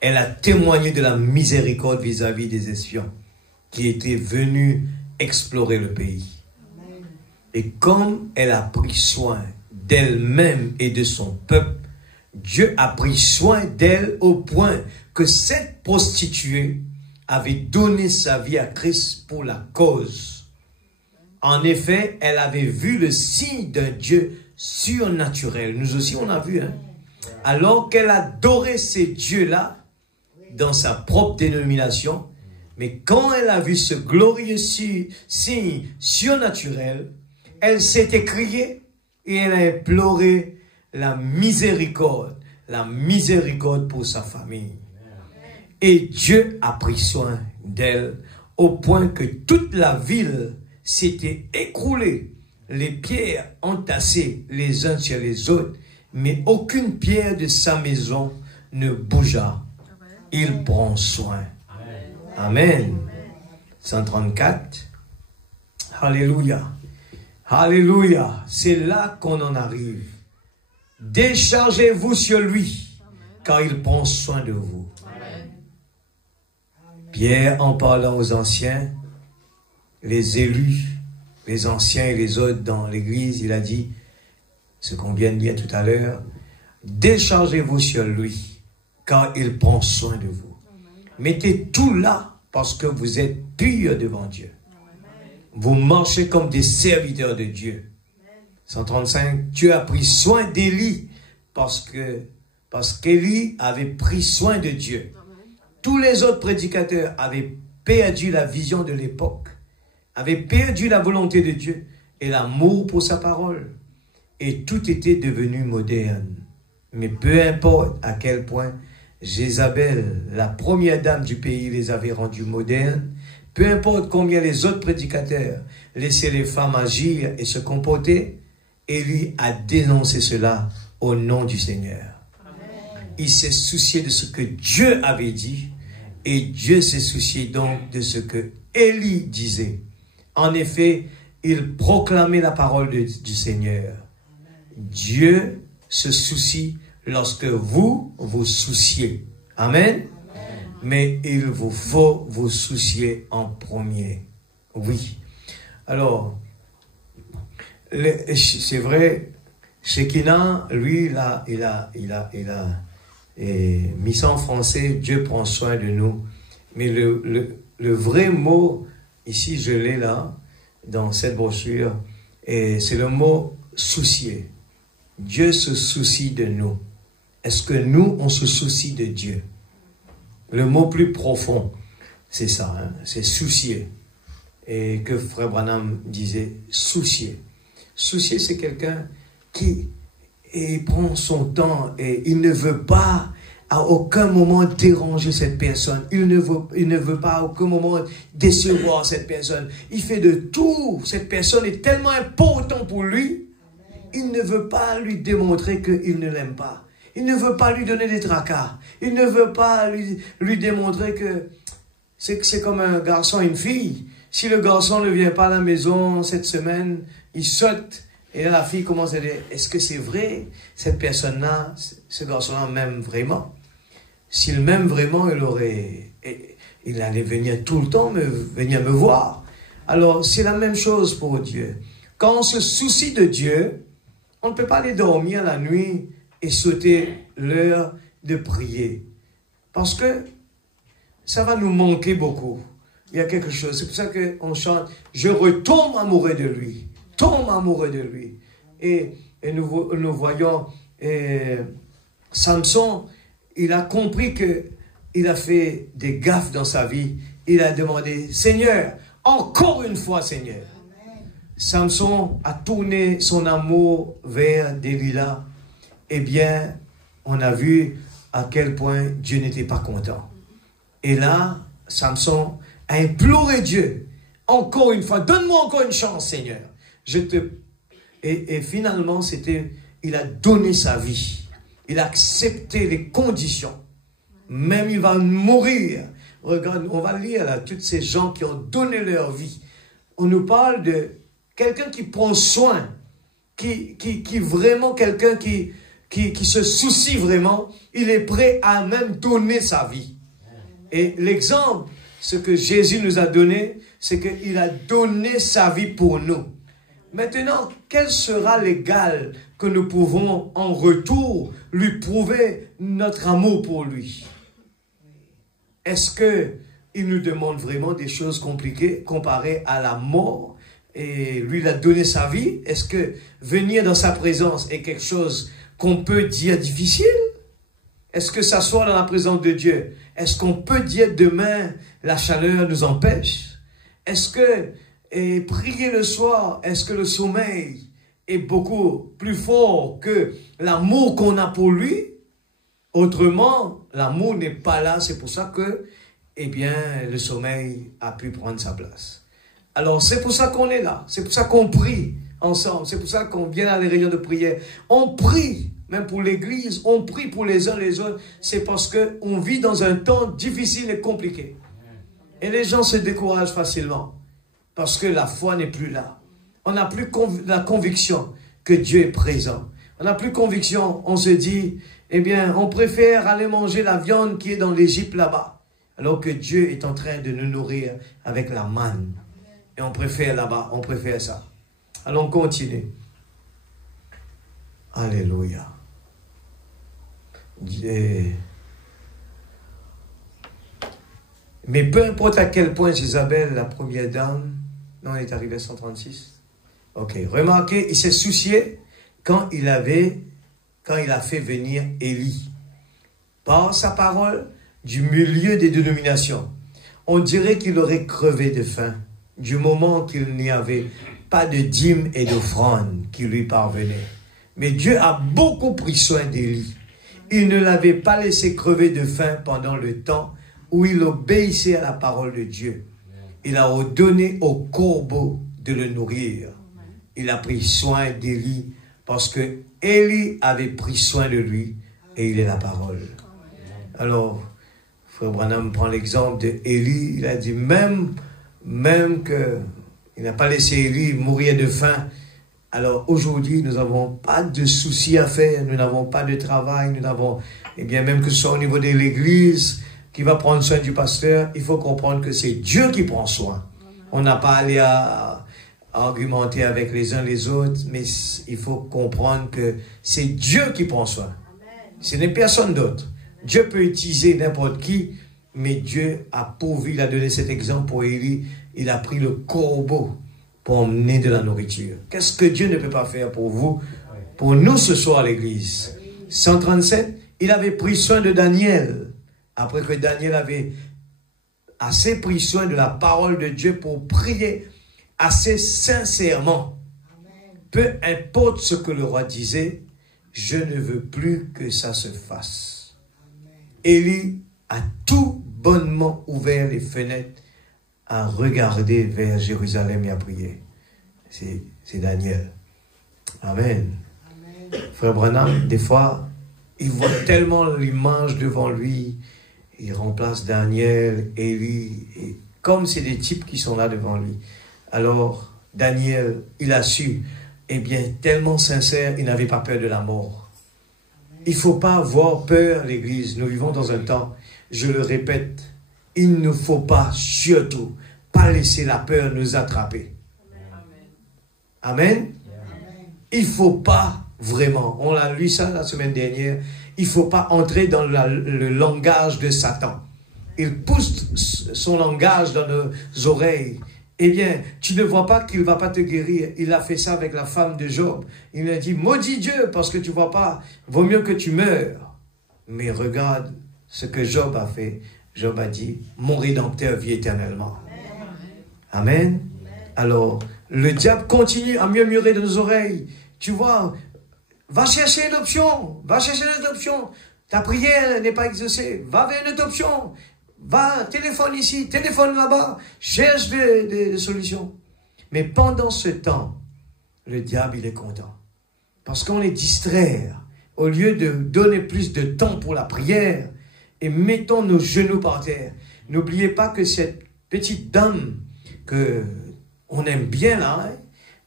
Elle a témoigné de la miséricorde vis-à-vis des espions qui étaient venus explorer le pays. Et comme elle a pris soin d'elle-même et de son peuple, Dieu a pris soin d'elle au point que cette prostituée avait donné sa vie à Christ pour la cause. En effet, elle avait vu le signe d'un Dieu surnaturel. Nous aussi, on a vu. Alors qu'elle adorait ces dieux-là dans sa propre dénomination, mais quand elle a vu ce glorieux signe surnaturel, elle s'est écriée et elle a imploré la miséricorde pour sa famille. Et Dieu a pris soin d'elle au point que toute la ville s'était écroulée, les pierres entassées les uns sur les autres, mais aucune pierre de sa maison ne bougea. Il prend soin. Amen. 134. Alléluia. Alléluia. C'est là qu'on en arrive. Déchargez-vous sur lui, car il prend soin de vous. Pierre, en parlant aux anciens, les élus, les anciens et les autres dans l'église, il a dit, ce qu'on vient de dire tout à l'heure, déchargez-vous sur lui, car il prend soin de vous. Mettez tout là, parce que vous êtes purs devant Dieu. Vous marchez comme des serviteurs de Dieu. 135, Dieu a pris soin d'Élie, parce que Parce qu'Élie avait pris soin de Dieu. Tous les autres prédicateurs avaient perdu la vision de l'époque, avaient perdu la volonté de Dieu et l'amour pour sa parole. Et tout était devenu moderne. Mais peu importe à quel point Jézabel, la première dame du pays, les avait rendus modernes, peu importe combien les autres prédicateurs laissaient les femmes agir et se comporter, Élie a dénoncé cela au nom du Seigneur. Amen. Il s'est soucié de ce que Dieu avait dit et Dieu s'est soucié donc de ce que Élie disait. En effet, il proclamait la parole du Seigneur. Dieu se soucie lorsque vous vous souciez. Amen. Mais il vous faut vous soucier en premier. Oui. Alors, c'est vrai, Shekinah, lui, il a mis ça en français, Dieu prend soin de nous. Mais le vrai mot, ici je l'ai là, dans cette brochure, et c'est le mot soucier. Dieu se soucie de nous. Est-ce que nous, on se soucie de Dieu? Le mot plus profond, c'est ça, hein? C'est soucier. Et que Frère Branham disait, soucier. Soucier, c'est quelqu'un qui prend son temps et il ne veut pas à aucun moment déranger cette personne. Il ne veut pas à aucun moment décevoir cette personne. Il fait de tout. Cette personne est tellement importante pour lui. Il ne veut pas lui démontrer qu'il ne l'aime pas. Il ne veut pas lui donner des tracas. Il ne veut pas lui démontrer que c'est comme un garçon et une fille. Si le garçon ne vient pas à la maison cette semaine, il saute. Et là, la fille commence à dire, est-ce que c'est vrai? Cette personne-là, ce garçon-là m'aime vraiment? S'il m'aime vraiment, il allait venir tout le temps, venir me voir. Alors, c'est la même chose pour Dieu. Quand on se soucie de Dieu, on ne peut pas aller dormir la nuit et sauter l'heure de prier. Parce que ça va nous manquer beaucoup. Il y a quelque chose. C'est pour ça qu'on chante « Je retombe amoureux de lui ». Tombe amoureux de lui. Et nous voyons Samson, il a compris qu'il a fait des gaffes dans sa vie. Il a demandé « Seigneur, encore une fois, Seigneur ». Samson a tourné son amour vers Delilah. Eh bien, on a vu à quel point Dieu n'était pas content. Et là, Samson a imploré Dieu. Encore une fois, donne-moi encore une chance, Seigneur. Et finalement, il a donné sa vie. Il a accepté les conditions. Même il va mourir. Regarde, on va lire là, toutes ces gens qui ont donné leur vie. On nous parle de quelqu'un qui prend soin, qui vraiment, quelqu'un qui se soucie vraiment, il est prêt à même donner sa vie. Et l'exemple, ce que Jésus nous a donné, c'est qu'il a donné sa vie pour nous. Maintenant, quel sera l'égal que nous pouvons en retour lui prouver notre amour pour lui? Est-ce qu'il nous demande vraiment des choses compliquées comparées à la mort? Et lui, il a donné sa vie. Est-ce que venir dans sa présence est quelque chose qu'on peut dire difficile? Est-ce que s'asseoir dans la présence de Dieu, est-ce qu'on peut dire demain, la chaleur nous empêche? Est-ce que prier le soir, est-ce que le sommeil est beaucoup plus fort que l'amour qu'on a pour lui? Autrement, l'amour n'est pas là. C'est pour ça que, eh bien, le sommeil a pu prendre sa place. Alors, c'est pour ça qu'on est là. C'est pour ça qu'on prie ensemble. C'est pour ça qu'on vient à les réunions de prière. On prie, même pour l'église, on prie pour les uns les autres. C'est parce qu'on vit dans un temps difficile et compliqué. Et les gens se découragent facilement. Parce que la foi n'est plus là. On n'a plus la conviction que Dieu est présent. On n'a plus conviction. On se dit, eh bien, on préfère aller manger la viande qui est dans l'Égypte là-bas. Alors que Dieu est en train de nous nourrir avec la manne. Et on préfère là-bas, on préfère ça. Allons continuer. Alléluia. Mais peu importe à quel point Jézabel, la première dame, non, on est arrivé à 136. Ok, remarquez, il s'est soucié quand il a fait venir Élie. par sa parole du milieu des dénominations. On dirait qu'il aurait crevé de faim du moment qu'il n'y avait pas de dîmes et d'offrandes qui lui parvenaient. Mais Dieu a beaucoup pris soin d'Élie. Il ne l'avait pas laissé crever de faim pendant le temps où il obéissait à la parole de Dieu. Il a ordonné au corbeau de le nourrir. Il a pris soin d'Élie parce que Élie avait pris soin de lui et il est la parole. Alors, Frère Branham prend l'exemple d'Élie. Il a dit même que il n'a pas laissé Élie mourir de faim. Alors aujourd'hui, nous n'avons pas de soucis à faire, nous n'avons pas de travail, nous n'avons, et bien même que ce soit au niveau de l'église qui va prendre soin du pasteur, il faut comprendre que c'est Dieu qui prend soin. On n'a pas à aller à argumenter avec les uns les autres, mais il faut comprendre que c'est Dieu qui prend soin. Ce n'est personne d'autre. Dieu peut utiliser n'importe qui, mais Dieu a pourvu, il a donné cet exemple pour Élie, il a pris le corbeau pour emmener de la nourriture. Qu'est-ce que Dieu ne peut pas faire pour vous, pour nous ce soir à l'église? 137, il avait pris soin de Daniel, après que Daniel avait assez pris soin de la parole de Dieu pour prier assez sincèrement. Peu importe ce que le roi disait, je ne veux plus que ça se fasse. Élie a tout bonnement ouvert les fenêtres, à regarder vers Jérusalem et à prier. C'est Daniel. Amen. Amen. Frère Branham, des fois, il voit tellement l'image devant lui, il remplace Daniel, Élie, et comme c'est des types qui sont là devant lui. Alors, Daniel, il a su, eh bien, tellement sincère, il n'avait pas peur de la mort. Il ne faut pas avoir peur, l'Église. Nous vivons dans un temps, je le répète, il ne faut pas, surtout, pas laisser la peur nous attraper. Amen. Amen. Il ne faut pas vraiment, on l'a lu ça la semaine dernière, il ne faut pas entrer dans le langage de Satan. Il pousse son langage dans nos oreilles. Eh bien, tu ne vois pas qu'il ne va pas te guérir. Il a fait ça avec la femme de Job. Il a dit, maudit Dieu, parce que tu ne vois pas, vaut mieux que tu meurs. Mais regarde ce que Job a fait. Job a dit, mon Rédempteur vit éternellement. Amen. Amen. Alors, le diable continue à murmurer dans nos oreilles. Tu vois, va chercher une option. Va chercher une option. Ta prière n'est pas exaucée. Va vers une autre option. Va, téléphone ici, téléphone là-bas. Cherche des solutions. Mais pendant ce temps, le diable, il est content. Parce qu'on les distrait. Au lieu de donner plus de temps pour la prière, et mettons nos genoux par terre. N'oubliez pas que cette petite dame que on aime bien là, hein,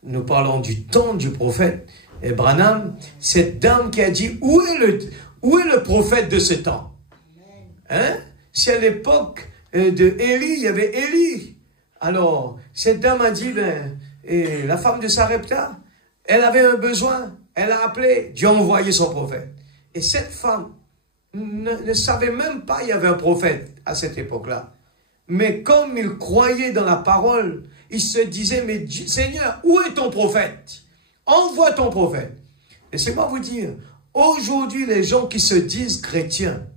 nous parlons du temps du prophète Branham, cette dame qui a dit, où est le prophète de ce temps? Hein? Si à l'époque de Élie, il y avait Élie. Alors, cette dame a dit, et la femme de Sarepta, elle avait un besoin, elle a appelé, Dieu a envoyé son prophète. Et cette femme ne savait même pas qu'il y avait un prophète à cette époque-là. Mais comme il croyait dans la parole, il se disait, mais Seigneur, où est ton prophète? Envoie ton prophète. Laissez-moi vous dire, aujourd'hui, les gens qui se disent chrétiens,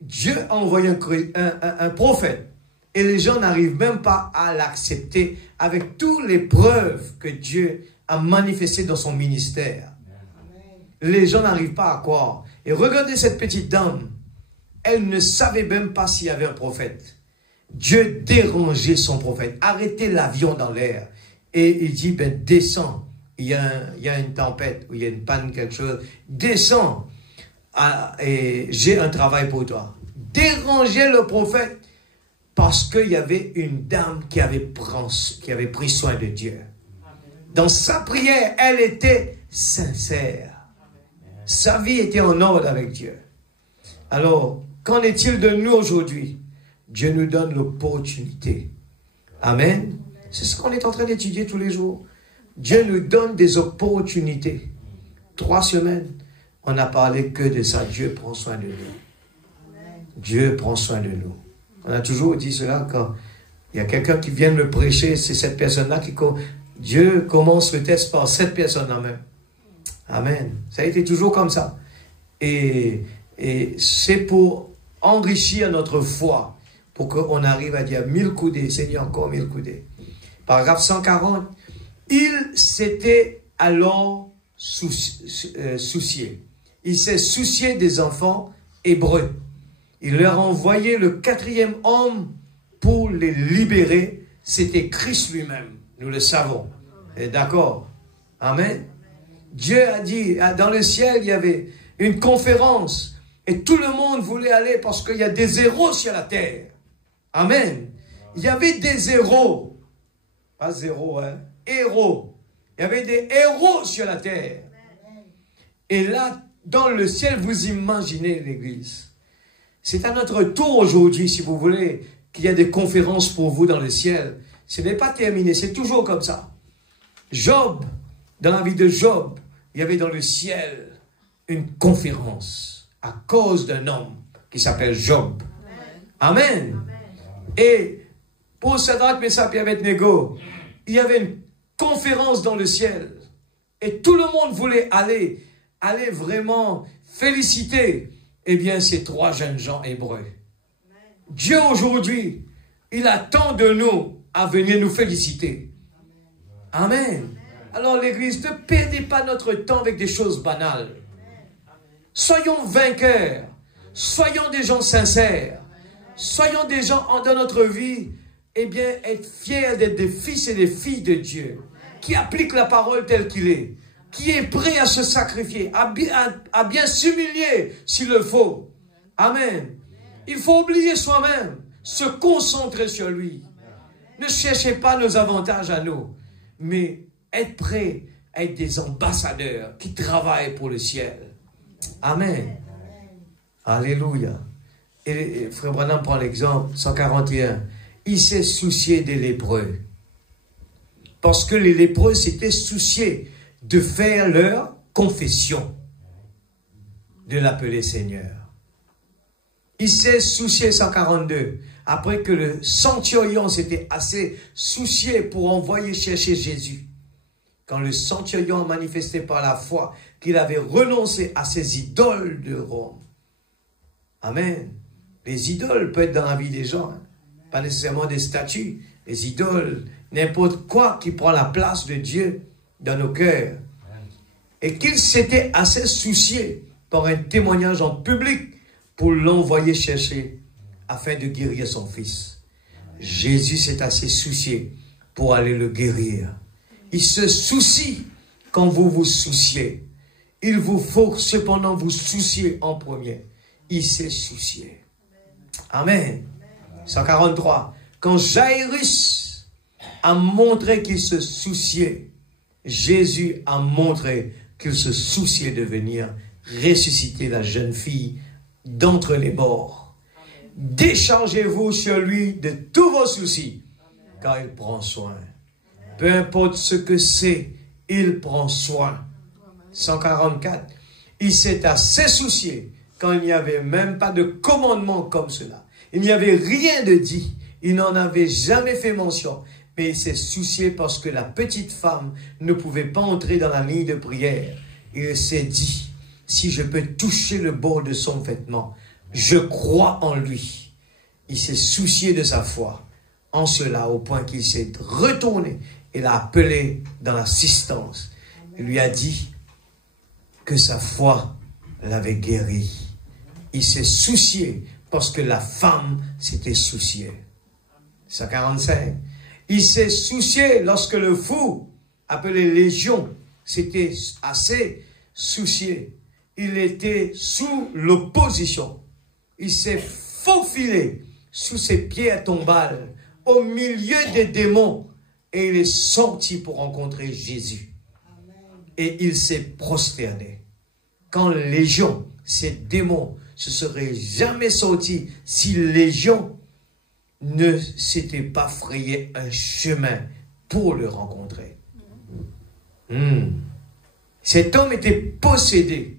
Dieu a envoyé un prophète. Et les gens n'arrivent même pas à l'accepter avec toutes les preuves que Dieu a manifestées dans son ministère. Les gens n'arrivent pas à croire. Et regardez cette petite dame. Elle ne savait même pas s'il y avait un prophète. Dieu dérangeait son prophète. Arrêtez l'avion dans l'air. Et il dit, ben descends. Il y a une tempête, ou il y a une panne, quelque chose. Descends. Et j'ai un travail pour toi. Dérangez le prophète. Parce qu'il y avait une dame qui avait pris soin de Dieu. Dans sa prière, elle était sincère. Sa vie était en ordre avec Dieu. Alors, qu'en est-il de nous aujourd'hui? Dieu nous donne l'opportunité. Amen. C'est ce qu'on est en train d'étudier tous les jours. Dieu nous donne des opportunités. 3 semaines, on n'a parlé que de ça. Dieu prend soin de nous. Dieu prend soin de nous. On a toujours dit cela quand il y a quelqu'un qui vient me prêcher, c'est cette personne-là qui... Dieu commence le test par cette personne-là même. Amen. Ça a été toujours comme ça. Et Et c'est pour enrichir notre foi, pour qu'on arrive à dire 1000 coudées, Seigneur, encore 1000 coudées. Paragraphe 140, il s'était alors soucié. Il s'est soucié des enfants hébreux. Il leur a envoyé le 4e homme pour les libérer. C'était Christ lui-même. Nous le savons. Et d'accord? Amen. Dieu a dit, dans le ciel, il y avait une conférence. Et tout le monde voulait aller parce qu'il y a des héros sur la terre. Amen. Il y avait des héros. Pas zéro, hein. Héros. Il y avait des héros sur la terre. Et là, dans le ciel, vous imaginez l'église. C'est à notre tour aujourd'hui, si vous voulez, qu'il y a des conférences pour vous dans le ciel. Ce n'est pas terminé, c'est toujours comme ça. Job, dans la vie de Job, il y avait dans le ciel une conférence à cause d'un homme qui s'appelle Job. Amen. Amen. Et pour Shadrach, Meshach et Abednego, il y avait une conférence dans le ciel. Et tout le monde voulait aller vraiment féliciter, eh bien, ces 3 jeunes gens hébreux. Dieu aujourd'hui, il attend de nous à venir nous féliciter. Amen. Alors l'église, ne perdez pas notre temps avec des choses banales. Soyons vainqueurs. Soyons des gens sincères. Soyons des gens dans notre vie, eh bien, être fiers d'être des fils et des filles de Dieu, qui appliquent la parole telle qu'il est, qui est prêt à se sacrifier, à bien s'humilier s'il le faut. Amen. Il faut oublier soi-même, se concentrer sur lui. Ne cherchez pas nos avantages à nous, mais être prêt à être des ambassadeurs qui travaillent pour le ciel. Amen. Alléluia. Et Frère Branham prend l'exemple, 141. Il s'est soucié des lépreux. Parce que les lépreux s'étaient souciés de faire leur confession, de l'appeler Seigneur. Il s'est soucié, 142, après que le centurion s'était assez soucié pour envoyer chercher Jésus. Quand le centurion manifestait par la foi qu'il avait renoncé à ses idoles de Rome. Amen. Les idoles peuvent être dans la vie des gens, hein. Pas nécessairement des statues. Les idoles, n'importe quoi qui prend la place de Dieu dans nos cœurs. Et qu'il s'était assez soucié par un témoignage en public pour l'envoyer chercher afin de guérir son fils. Jésus s'est assez soucié pour aller le guérir. Il se soucie quand vous vous souciez. Il vous faut cependant vous soucier en premier. Il s'est soucié. Amen. 143. Quand Jairus a montré qu'il se souciait, Jésus a montré qu'il se souciait de venir ressusciter la jeune fille d'entre les morts. Déchargez-vous sur lui de tous vos soucis, car il prend soin. Peu importe ce que c'est, il prend soin. 144. Il s'est assez soucié quand il n'y avait même pas de commandement comme cela. Il n'y avait rien de dit. Il n'en avait jamais fait mention. Mais il s'est soucié parce que la petite femme ne pouvait pas entrer dans la ligne de prière. Il s'est dit, si je peux toucher le bord de son vêtement, je crois en lui. Il s'est soucié de sa foi. En cela, au point qu'il s'est retourné et l'a appelé dans l'assistance. Il lui a dit que sa foi l'avait guéri. Il s'est soucié parce que la femme s'était souciée. 145. Il s'est soucié lorsque le fou, appelé Légion, s'était assez soucié. Il était sous l'opposition. Il s'est faufilé sous ses pierres tombales, au milieu des démons, et il est sorti pour rencontrer Jésus. Et il s'est prosterné. Quand Légion, ces démons, ne seraient jamais sortis si Légion ne s'était pas frayé un chemin pour le rencontrer. Cet homme était possédé,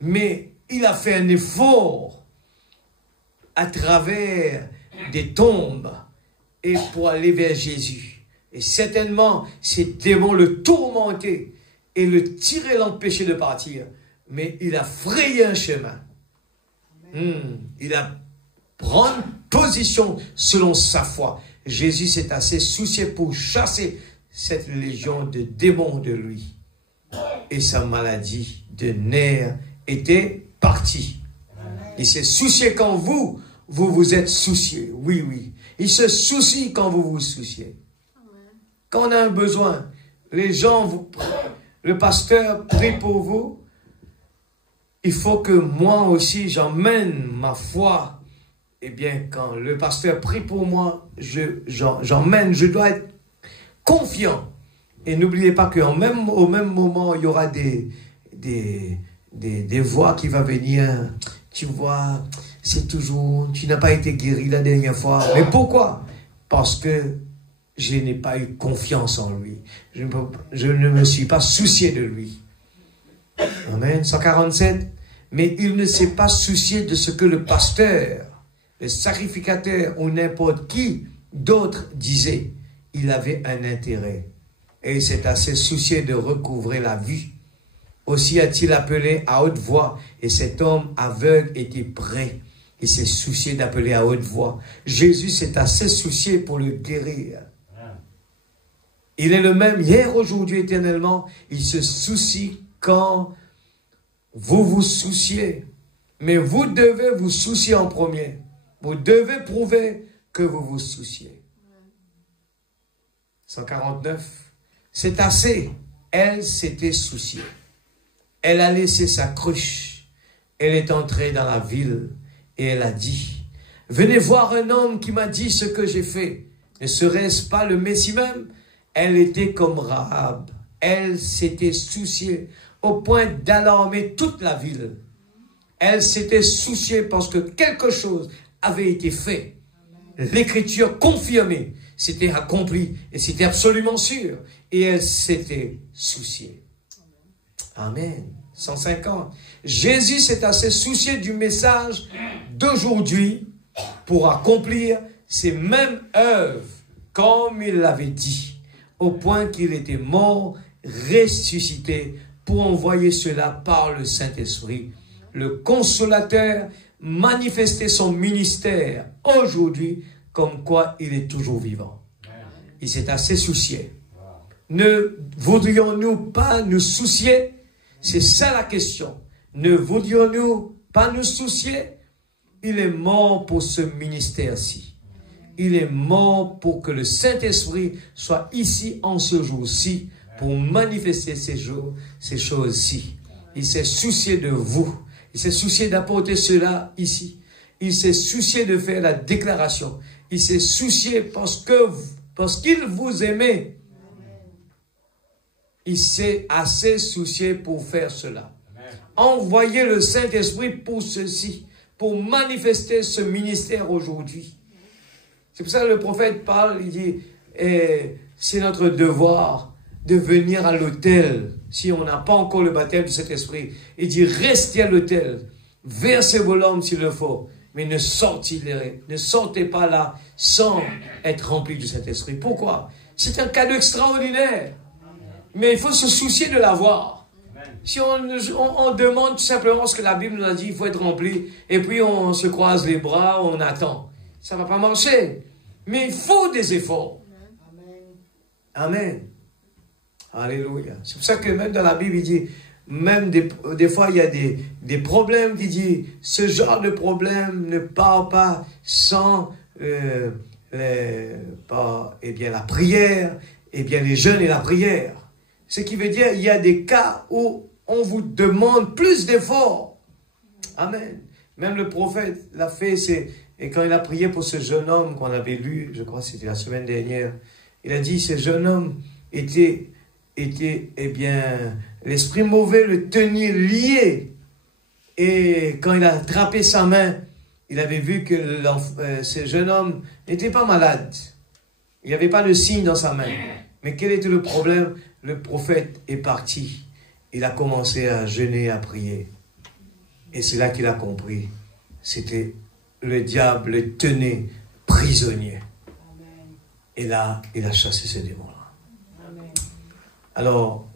mais il a fait un effort à travers des tombes et pour aller vers Jésus. Et certainement, ces démons le tourmentaient et le tiraient, l'empêchaient de partir. mais il a frayé un chemin. Il a pris position selon sa foi. Jésus s'est assez soucié pour chasser cette légion de démons de lui. Et sa maladie de nerfs était partie. Il s'est soucié quand vous vous êtes soucieux. Oui, oui. Il se soucie quand vous vous souciez. Quand on a un besoin, les gens, le pasteur prie pour vous. Il faut que moi aussi, j'emmène ma foi. Eh bien, quand le pasteur prie pour moi, j'emmène, je dois être confiant. Et n'oubliez pas qu'au même moment, il y aura des voix qui vont venir. Tu vois, c'est toujours, tu n'as pas été guéri la dernière fois. Mais pourquoi? Parce que je n'ai pas eu confiance en lui. Je ne me suis pas soucié de lui. Amen. 147. Mais il ne s'est pas soucié de ce que le pasteur, le sacrificateur ou n'importe qui d'autre disait. Il avait un intérêt. Et il s'est assez soucié de recouvrer la vue. Aussi a-t-il appelé à haute voix. Et cet homme aveugle était prêt. Il s'est soucié d'appeler à haute voix. Jésus s'est assez soucié pour le guérir. Il est le même hier, aujourd'hui, éternellement. Il se soucie quand vous vous souciez. Mais vous devez vous soucier en premier. Vous devez prouver que vous vous souciez. 149. C'est assez. Elle s'était souciée. Elle a laissé sa cruche. Elle est entrée dans la ville et elle a dit, « Venez voir un homme qui m'a dit ce que j'ai fait. Ne serait-ce pas le Messie même ?» Elle était comme Rahab. Elle s'était souciée au point d'alarmer toute la ville. Elle s'était souciée parce que quelque chose avait été fait. L'écriture confirmée, c'était accompli et c'était absolument sûr. Et elle s'était souciée. Amen. 150. Jésus s'est assez soucié du message d'aujourd'hui pour accomplir ces mêmes œuvres comme il l'avait dit, au point qu'il était mort, ressuscité pour envoyer cela par le Saint-Esprit. Le consolateur manifestait son ministère aujourd'hui comme quoi il est toujours vivant. Il s'est assez soucié. Ne voudrions-nous pas nous soucier? C'est ça la question. Ne voudrions-nous pas nous soucier? Il est mort pour ce ministère-ci. Il est mort pour que le Saint-Esprit soit ici en ce jour-ci pour manifester ces choses-ci. Il s'est soucié de vous. Il s'est soucié d'apporter cela ici. Il s'est soucié de faire la déclaration. Il s'est soucié parce qu'il vous aimait. Il s'est assez soucié pour faire cela. Envoyez le Saint-Esprit pour ceci, pour manifester ce ministère aujourd'hui. C'est pour ça que le prophète parle, il dit, c'est notre devoir de venir à l'autel, si on n'a pas encore le baptême du Saint-Esprit. Il dit, restez à l'autel, versez vos larmes s'il le faut, mais ne sortez pas là sans être rempli du Saint-Esprit. Pourquoi? C'est un cadeau extraordinaire. Mais il faut se soucier de l'avoir. Si on demande tout simplement ce que la Bible nous a dit, il faut être rempli, et puis on se croise les bras, on attend. Ça ne va pas marcher. Mais il faut des efforts. Amen. Alléluia. C'est pour ça que même dans la Bible, il dit, même des fois, il y a des problèmes qui disent, ce genre de problème ne part pas sans la prière, les jeûnes et la prière. Ce qui veut dire, il y a des cas où on vous demande plus d'efforts. Amen. Même le prophète l'a fait, et quand il a prié pour ce jeune homme qu'on avait lu, je crois que c'était la semaine dernière, il a dit, ce jeune homme était l'esprit mauvais le tenait lié. Et quand il a attrapé sa main, il avait vu que ce jeune homme n'était pas malade. Il n'y avait pas de signe dans sa main. Mais quel était le problème? Le prophète est parti. Il a commencé à jeûner, à prier. Et c'est là qu'il a compris. C'était le diable le tenait prisonnier. Et là, il a chassé ce démon-là. Alors,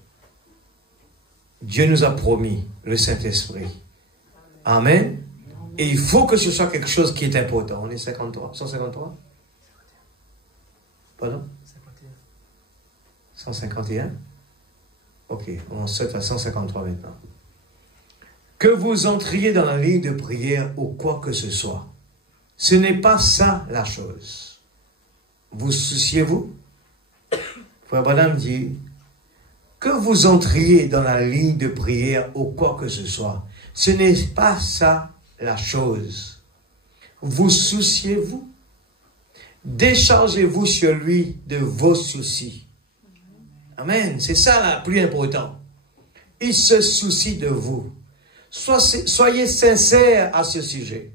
Dieu nous a promis le Saint-Esprit. Amen. Et il faut que ce soit quelque chose qui est important. On est 53, 153? Pardon? 151? Ok, on saute à 153 maintenant. Que vous entriez dans la ligne de prière ou quoi que ce soit. Ce n'est pas ça la chose. Vous souciez-vous? Frère Branham dit, que vous entriez dans la ligne de prière ou quoi que ce soit. Ce n'est pas ça la chose. Vous souciez-vous? Déchargez-vous sur lui de vos soucis. Amen. C'est ça le plus important. Il se soucie de vous. Soyez sincères à ce sujet.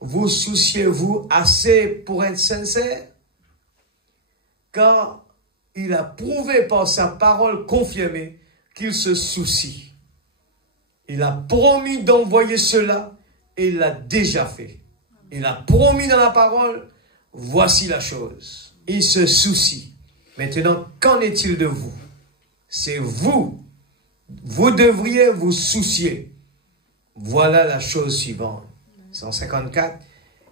Vous souciez-vous assez pour être sincère? Car il a prouvé par sa parole confirmée qu'il se soucie. Il a promis d'envoyer cela et il l'a déjà fait. Il a promis dans la parole, voici la chose. Il se soucie. Maintenant, qu'en est-il de vous? C'est vous. Vous devriez vous soucier. Voilà la chose suivante. 154.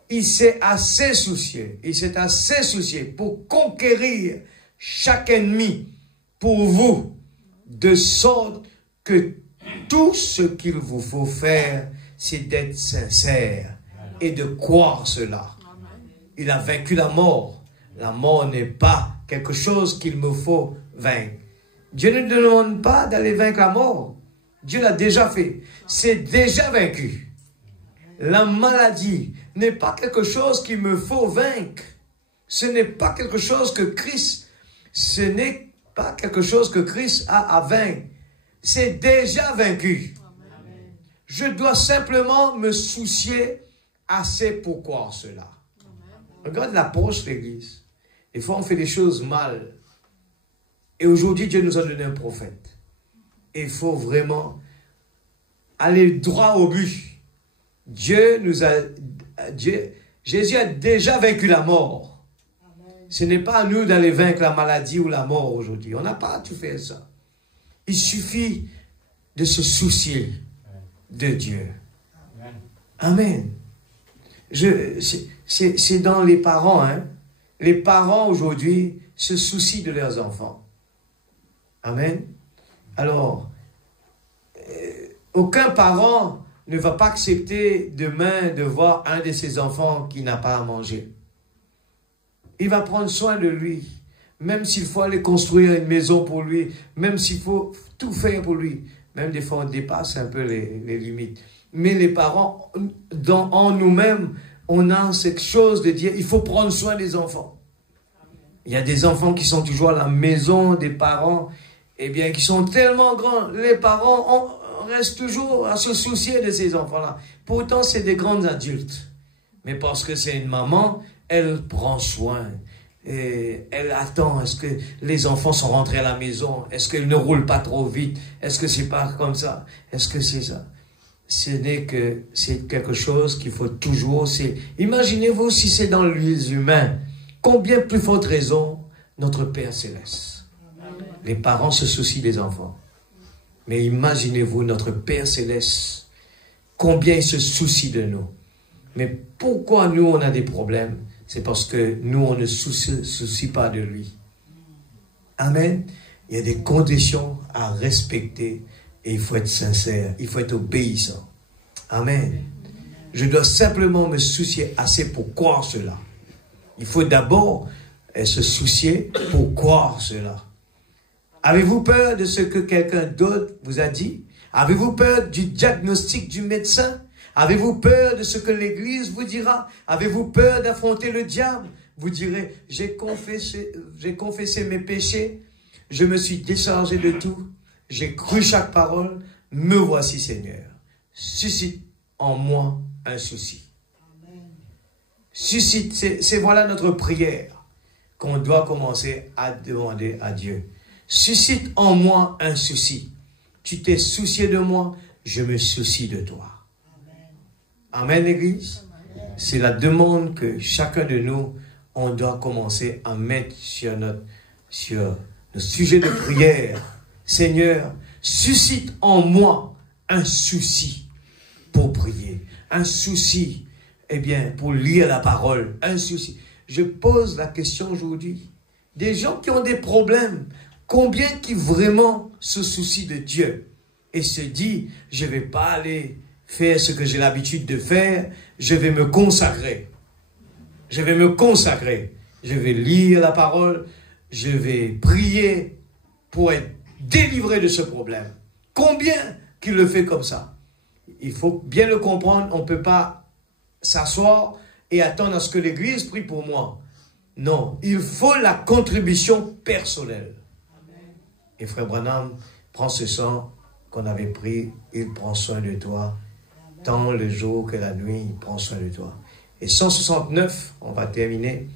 Il s'est assez soucié. Il s'est assez soucié pour conquérir chaque ennemi pour vous, de sorte que tout ce qu'il vous faut faire, c'est d'être sincère et de croire cela. Il a vaincu la mort. La mort n'est pas quelque chose qu'il me faut vaincre. Dieu ne nous demande pas d'aller vaincre la mort. Dieu l'a déjà fait. C'est déjà vaincu. La maladie n'est pas quelque chose qu'il me faut vaincre. Ce n'est pas quelque chose que Christ, a à vaincre. C'est déjà vaincu. Je dois simplement me soucier assez pour croire cela. Regarde l'approche de l'Église. Des fois, on fait des choses mal. Et aujourd'hui, Dieu nous a donné un prophète. Et il faut vraiment aller droit au but. Jésus a déjà vaincu la mort. Ce n'est pas à nous d'aller vaincre la maladie ou la mort aujourd'hui. On n'a pas à tout faire ça. Il suffit de se soucier de Dieu. Amen. C'est dans les parents. Hein? Les parents aujourd'hui se soucient de leurs enfants. Amen. Alors, aucun parent ne va pas accepter demain de voir un de ses enfants qui n'a pas à manger. Il va prendre soin de lui, même s'il faut aller construire une maison pour lui, même s'il faut tout faire pour lui. Même des fois, on dépasse un peu les limites. Mais les parents, en nous-mêmes, on a cette chose de dire, il faut prendre soin des enfants. Il y a des enfants qui sont toujours à la maison des parents, eh bien, qui sont tellement grands. Les parents restent toujours à se soucier de ces enfants-là. Pourtant, c'est des grands adultes. Mais parce que c'est une maman, elle prend soin. Et elle attend. Est-ce que les enfants sont rentrés à la maison? Est-ce qu'ils ne roulent pas trop vite? Est-ce que c'est pas comme ça? Est-ce que c'est ça? Ce n'est que c'est quelque chose qu'il faut toujours. Imaginez-vous si c'est dans les humains. Combien plus forte raison notre Père Céleste. Les parents se soucient des enfants. Mais imaginez-vous notre Père Céleste. Combien il se soucie de nous. Mais pourquoi nous on a des problèmes? C'est parce que nous on ne soucie pas de lui. Amen. Il y a des conditions à respecter et il faut être sincère. Il faut être obéissant. Amen. Je dois simplement me soucier assez pour croire cela. Il faut d'abord se soucier pour croire cela. Avez-vous peur de ce que quelqu'un d'autre vous a dit? Avez-vous peur du diagnostic du médecin? Avez-vous peur de ce que l'Église vous dira? Avez-vous peur d'affronter le diable? Vous direz, j'ai confessé mes péchés, je me suis déchargé de tout, j'ai cru chaque parole, me voici Seigneur. Suscite en moi un souci. Suscite, c'est voilà notre prière qu'on doit commencer à demander à Dieu. Suscite en moi un souci. Tu t'es soucié de moi, je me soucie de toi. Amen, l'Église. C'est la demande que chacun de nous, on doit commencer à mettre sur notre sujet de prière. Seigneur, suscite en moi un souci pour prier, un souci, eh bien, pour lire la parole, un souci. Je pose la question aujourd'hui. Des gens qui ont des problèmes, combien qui vraiment se soucient de Dieu et se dit, je ne vais pas aller faire ce que j'ai l'habitude de faire, je vais me consacrer. Je vais me consacrer. Je vais lire la parole, je vais prier pour être délivré de ce problème. Combien qui le fait comme ça? Il faut bien le comprendre, on ne peut pas s'asseoir et attendre à ce que l'Église prie pour moi. Non, il faut la contribution personnelle. Amen. Et Frère Branham prend ce sang qu'on avait pris, il prend soin de toi. Amen. Tant le jour que la nuit, il prend soin de toi. Et 169, on va terminer.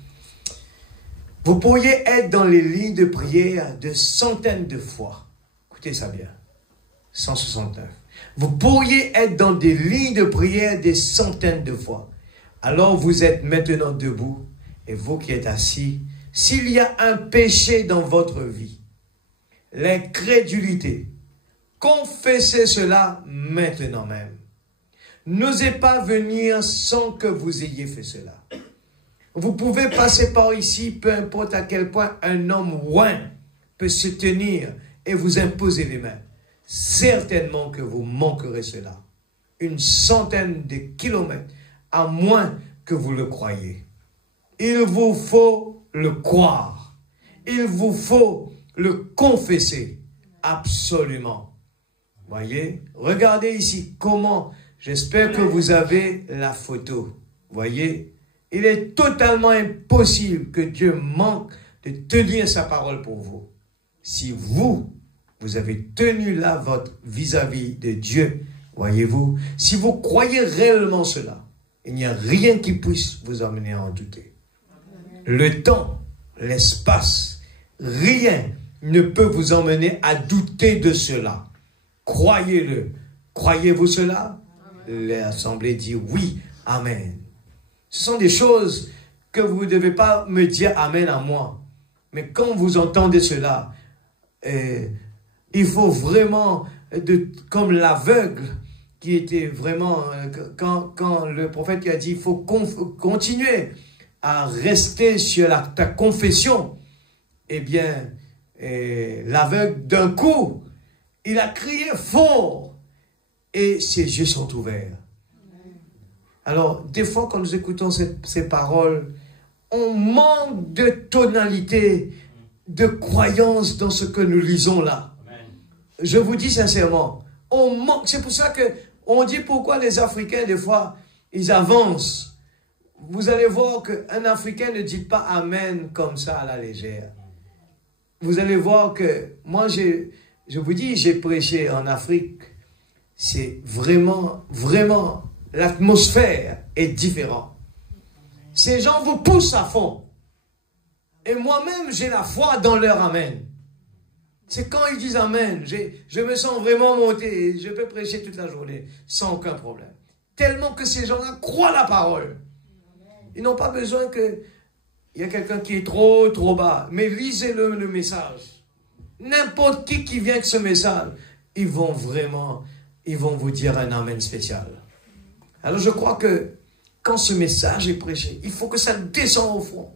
Vous pourriez être dans les lits de prière de centaines de fois. Écoutez ça bien. 169. Vous pourriez être dans des lits de prière des centaines de fois. Alors vous êtes maintenant debout. Et vous qui êtes assis, s'il y a un péché dans votre vie, l'incrédulité, confessez cela maintenant même. N'osez pas venir sans que vous ayez fait cela. Vous pouvez passer par ici, peu importe à quel point un homme oint peut se tenir et vous imposer les mains. Certainement que vous manquerez cela. Une centaine de kilomètres, à moins que vous le croyiez. Il vous faut le croire. Il vous faut le confesser. Absolument. Voyez? Regardez ici comment, j'espère que vous avez la photo. Voyez? Il est totalement impossible que Dieu manque de tenir sa parole pour vous. Si vous avez tenu là votre vis-à-vis de Dieu, voyez-vous, si vous croyez réellement cela, il n'y a rien qui puisse vous amener à en douter. Le temps, l'espace, rien ne peut vous emmener à douter de cela. Croyez-le. Croyez-vous cela? L'Assemblée dit oui. Amen. Ce sont des choses que vous ne devez pas me dire Amen à moi. Mais quand vous entendez cela, il faut vraiment, comme l'aveugle qui était vraiment, quand le prophète qui a dit, il faut continuer à rester sur ta confession, eh bien, l'aveugle, d'un coup, il a crié fort et ses yeux sont ouverts. Alors, des fois, quand nous écoutons ces paroles, on manque de tonalité, de croyance dans ce que nous lisons là. Je vous dis sincèrement, on manque. C'est pour ça qu'on dit pourquoi les Africains, des fois, ils avancent. Vous allez voir qu'un Africain ne dit pas Amen comme ça à la légère. Vous allez voir que, moi, je vous dis, j'ai prêché en Afrique. C'est vraiment, vraiment, l'atmosphère est différente. Ces gens vous poussent à fond. Et moi-même, j'ai la foi dans leur Amen. C'est quand ils disent Amen, je me sens vraiment monté et je peux prêcher toute la journée sans aucun problème. Tellement que ces gens-là croient la parole. Ils n'ont pas besoin qu'il y ait quelqu'un qui est trop bas. Mais lisez-le message. N'importe qui vient avec ce message, ils vont vous dire un Amen spécial. Alors je crois que quand ce message est prêché, il faut que ça descende au fond.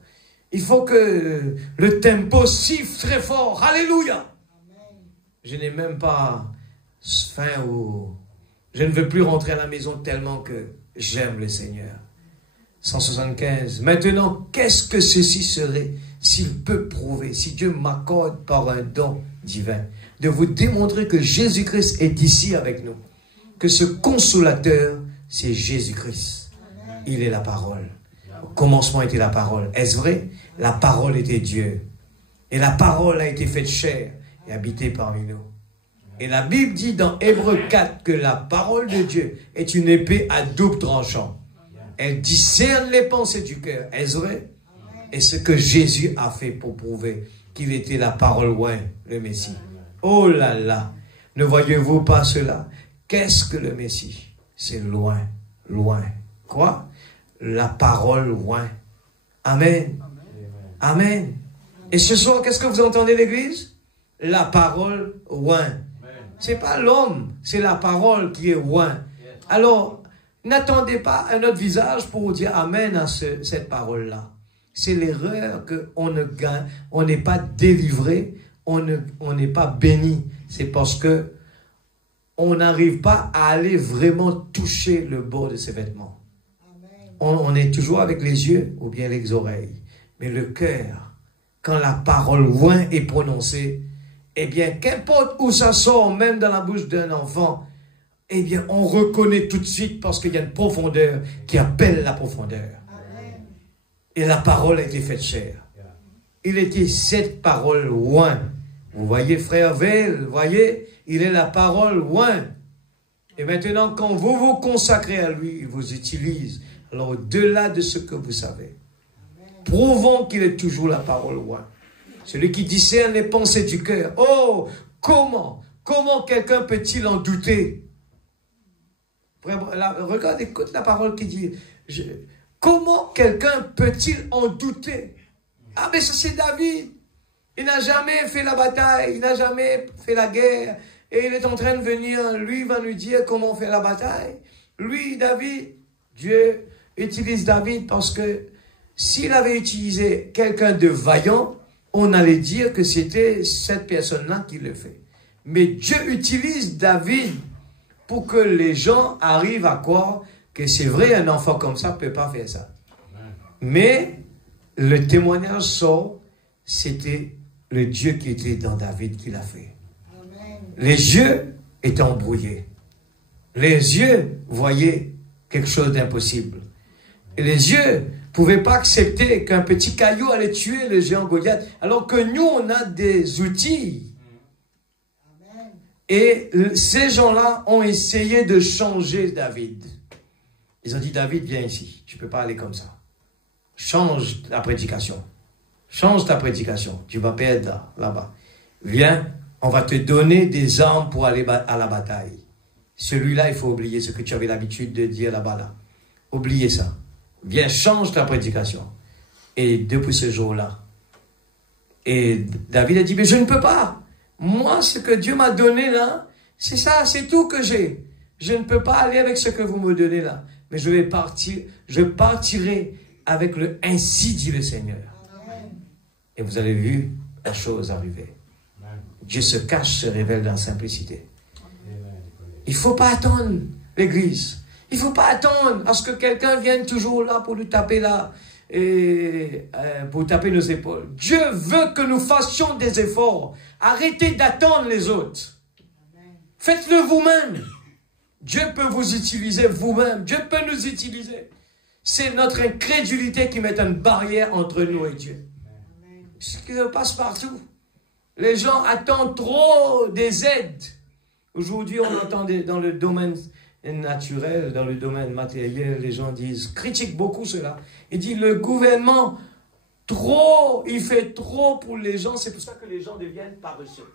Il faut que le tempo siffle très fort. Alléluia. Je n'ai même pas faim ou... Je ne veux plus rentrer à la maison tellement que j'aime le Seigneur. 175. Maintenant, qu'est-ce que ceci serait s'il peut prouver, si Dieu m'accorde par un don divin, de vous démontrer que Jésus-Christ est ici avec nous. Que ce consolateur, c'est Jésus-Christ. Il est la parole. Au commencement était la parole. Est-ce vrai? La parole était Dieu. Et la parole a été faite chair et habitée parmi nous. Et la Bible dit dans Hébreux 4 que la parole de Dieu est une épée à double tranchant. Elle discerne les pensées du cœur. Est-ce vrai? Et ce que Jésus a fait pour prouver qu'il était la parole loin, le Messie. Oh là là! Ne voyez-vous pas cela? Qu'est-ce que le Messie? C'est loin, loin. Quoi? La parole loin. Amen. Amen. Et ce soir, qu'est-ce que vous entendez l'église? La parole loin. C'est pas l'homme, c'est la parole qui est oint. Alors, n'attendez pas un autre visage pour dire Amen à cette parole-là. C'est l'erreur qu'on ne gagne, on n'est pas délivré, on n'est pas béni. C'est parce que on n'arrive pas à aller vraiment toucher le bord de ses vêtements. On est toujours avec les yeux ou bien les oreilles. Mais le cœur, quand la parole oint est prononcée, eh bien, qu'importe où ça sort, même dans la bouche d'un enfant, eh bien, on reconnaît tout de suite parce qu'il y a une profondeur qui appelle la profondeur. Amen. Et la parole a été faite chair. Il était cette parole oint. Vous voyez, frère Veil, vous voyez, il est la parole oint. Et maintenant, quand vous vous consacrez à lui, il vous utilise. Alors, au-delà de ce que vous savez, prouvons qu'il est toujours la parole oint. Celui qui discerne les pensées du cœur. Oh, comment quelqu'un peut-il en douter? Regarde, écoute la parole qui dit, comment quelqu'un peut-il en douter? Ah, mais ça c'est David. Il n'a jamais fait la bataille, il n'a jamais fait la guerre. Et il est en train de venir, lui va nous dire comment on fait la bataille. Lui, David, Dieu utilise David parce que s'il avait utilisé quelqu'un de vaillant, on allait dire que c'était cette personne-là qui le fait. Mais Dieu utilise David pour que les gens arrivent à croire que c'est vrai, un enfant comme ça ne peut pas faire ça. Mais le témoignage sort, c'était le Dieu qui était dans David qui l'a fait. Les yeux étaient embrouillés. Les yeux voyaient quelque chose d'impossible. Et les yeux ne pouvaient pas accepter qu'un petit caillou allait tuer le géant Goliath, alors que nous, on a des outils. Et ces gens-là ont essayé de changer David. Ils ont dit, David, viens ici. Tu ne peux pas aller comme ça. Change la prédication. Change ta prédication. Tu vas perdre là-bas. Viens, on va te donner des armes pour aller à la bataille. Celui-là, il faut oublier ce que tu avais l'habitude de dire là-bas. Là. Oubliez ça. Viens, change ta prédication. Et depuis ce jour-là, et David a dit, mais je ne peux pas. Moi, ce que Dieu m'a donné là, c'est ça, c'est tout que j'ai. Je ne peux pas aller avec ce que vous me donnez là. Mais je vais partir, je partirai avec le ainsi dit le Seigneur. Amen. Et vous avez vu la chose arriver. Amen. Dieu se cache, se révèle dans la simplicité. Amen. Il ne faut pas attendre l'église. Il ne faut pas attendre à ce que quelqu'un vienne toujours là pour lui taper là. Et pour taper nos épaules. Dieu veut que nous fassions des efforts. Arrêtez d'attendre les autres. Faites-le vous-même. Dieu peut vous utiliser vous-même. Dieu peut nous utiliser. C'est notre incrédulité qui met une barrière entre nous et Dieu. Ce qui se passe partout. Les gens attendent trop des aides. Aujourd'hui, on entend dans le domaine naturel, dans le domaine matériel, les gens disent, critiquent beaucoup cela. Ils disent, le gouvernement, trop, il fait trop pour les gens, c'est pour ça que les gens deviennent paresseux.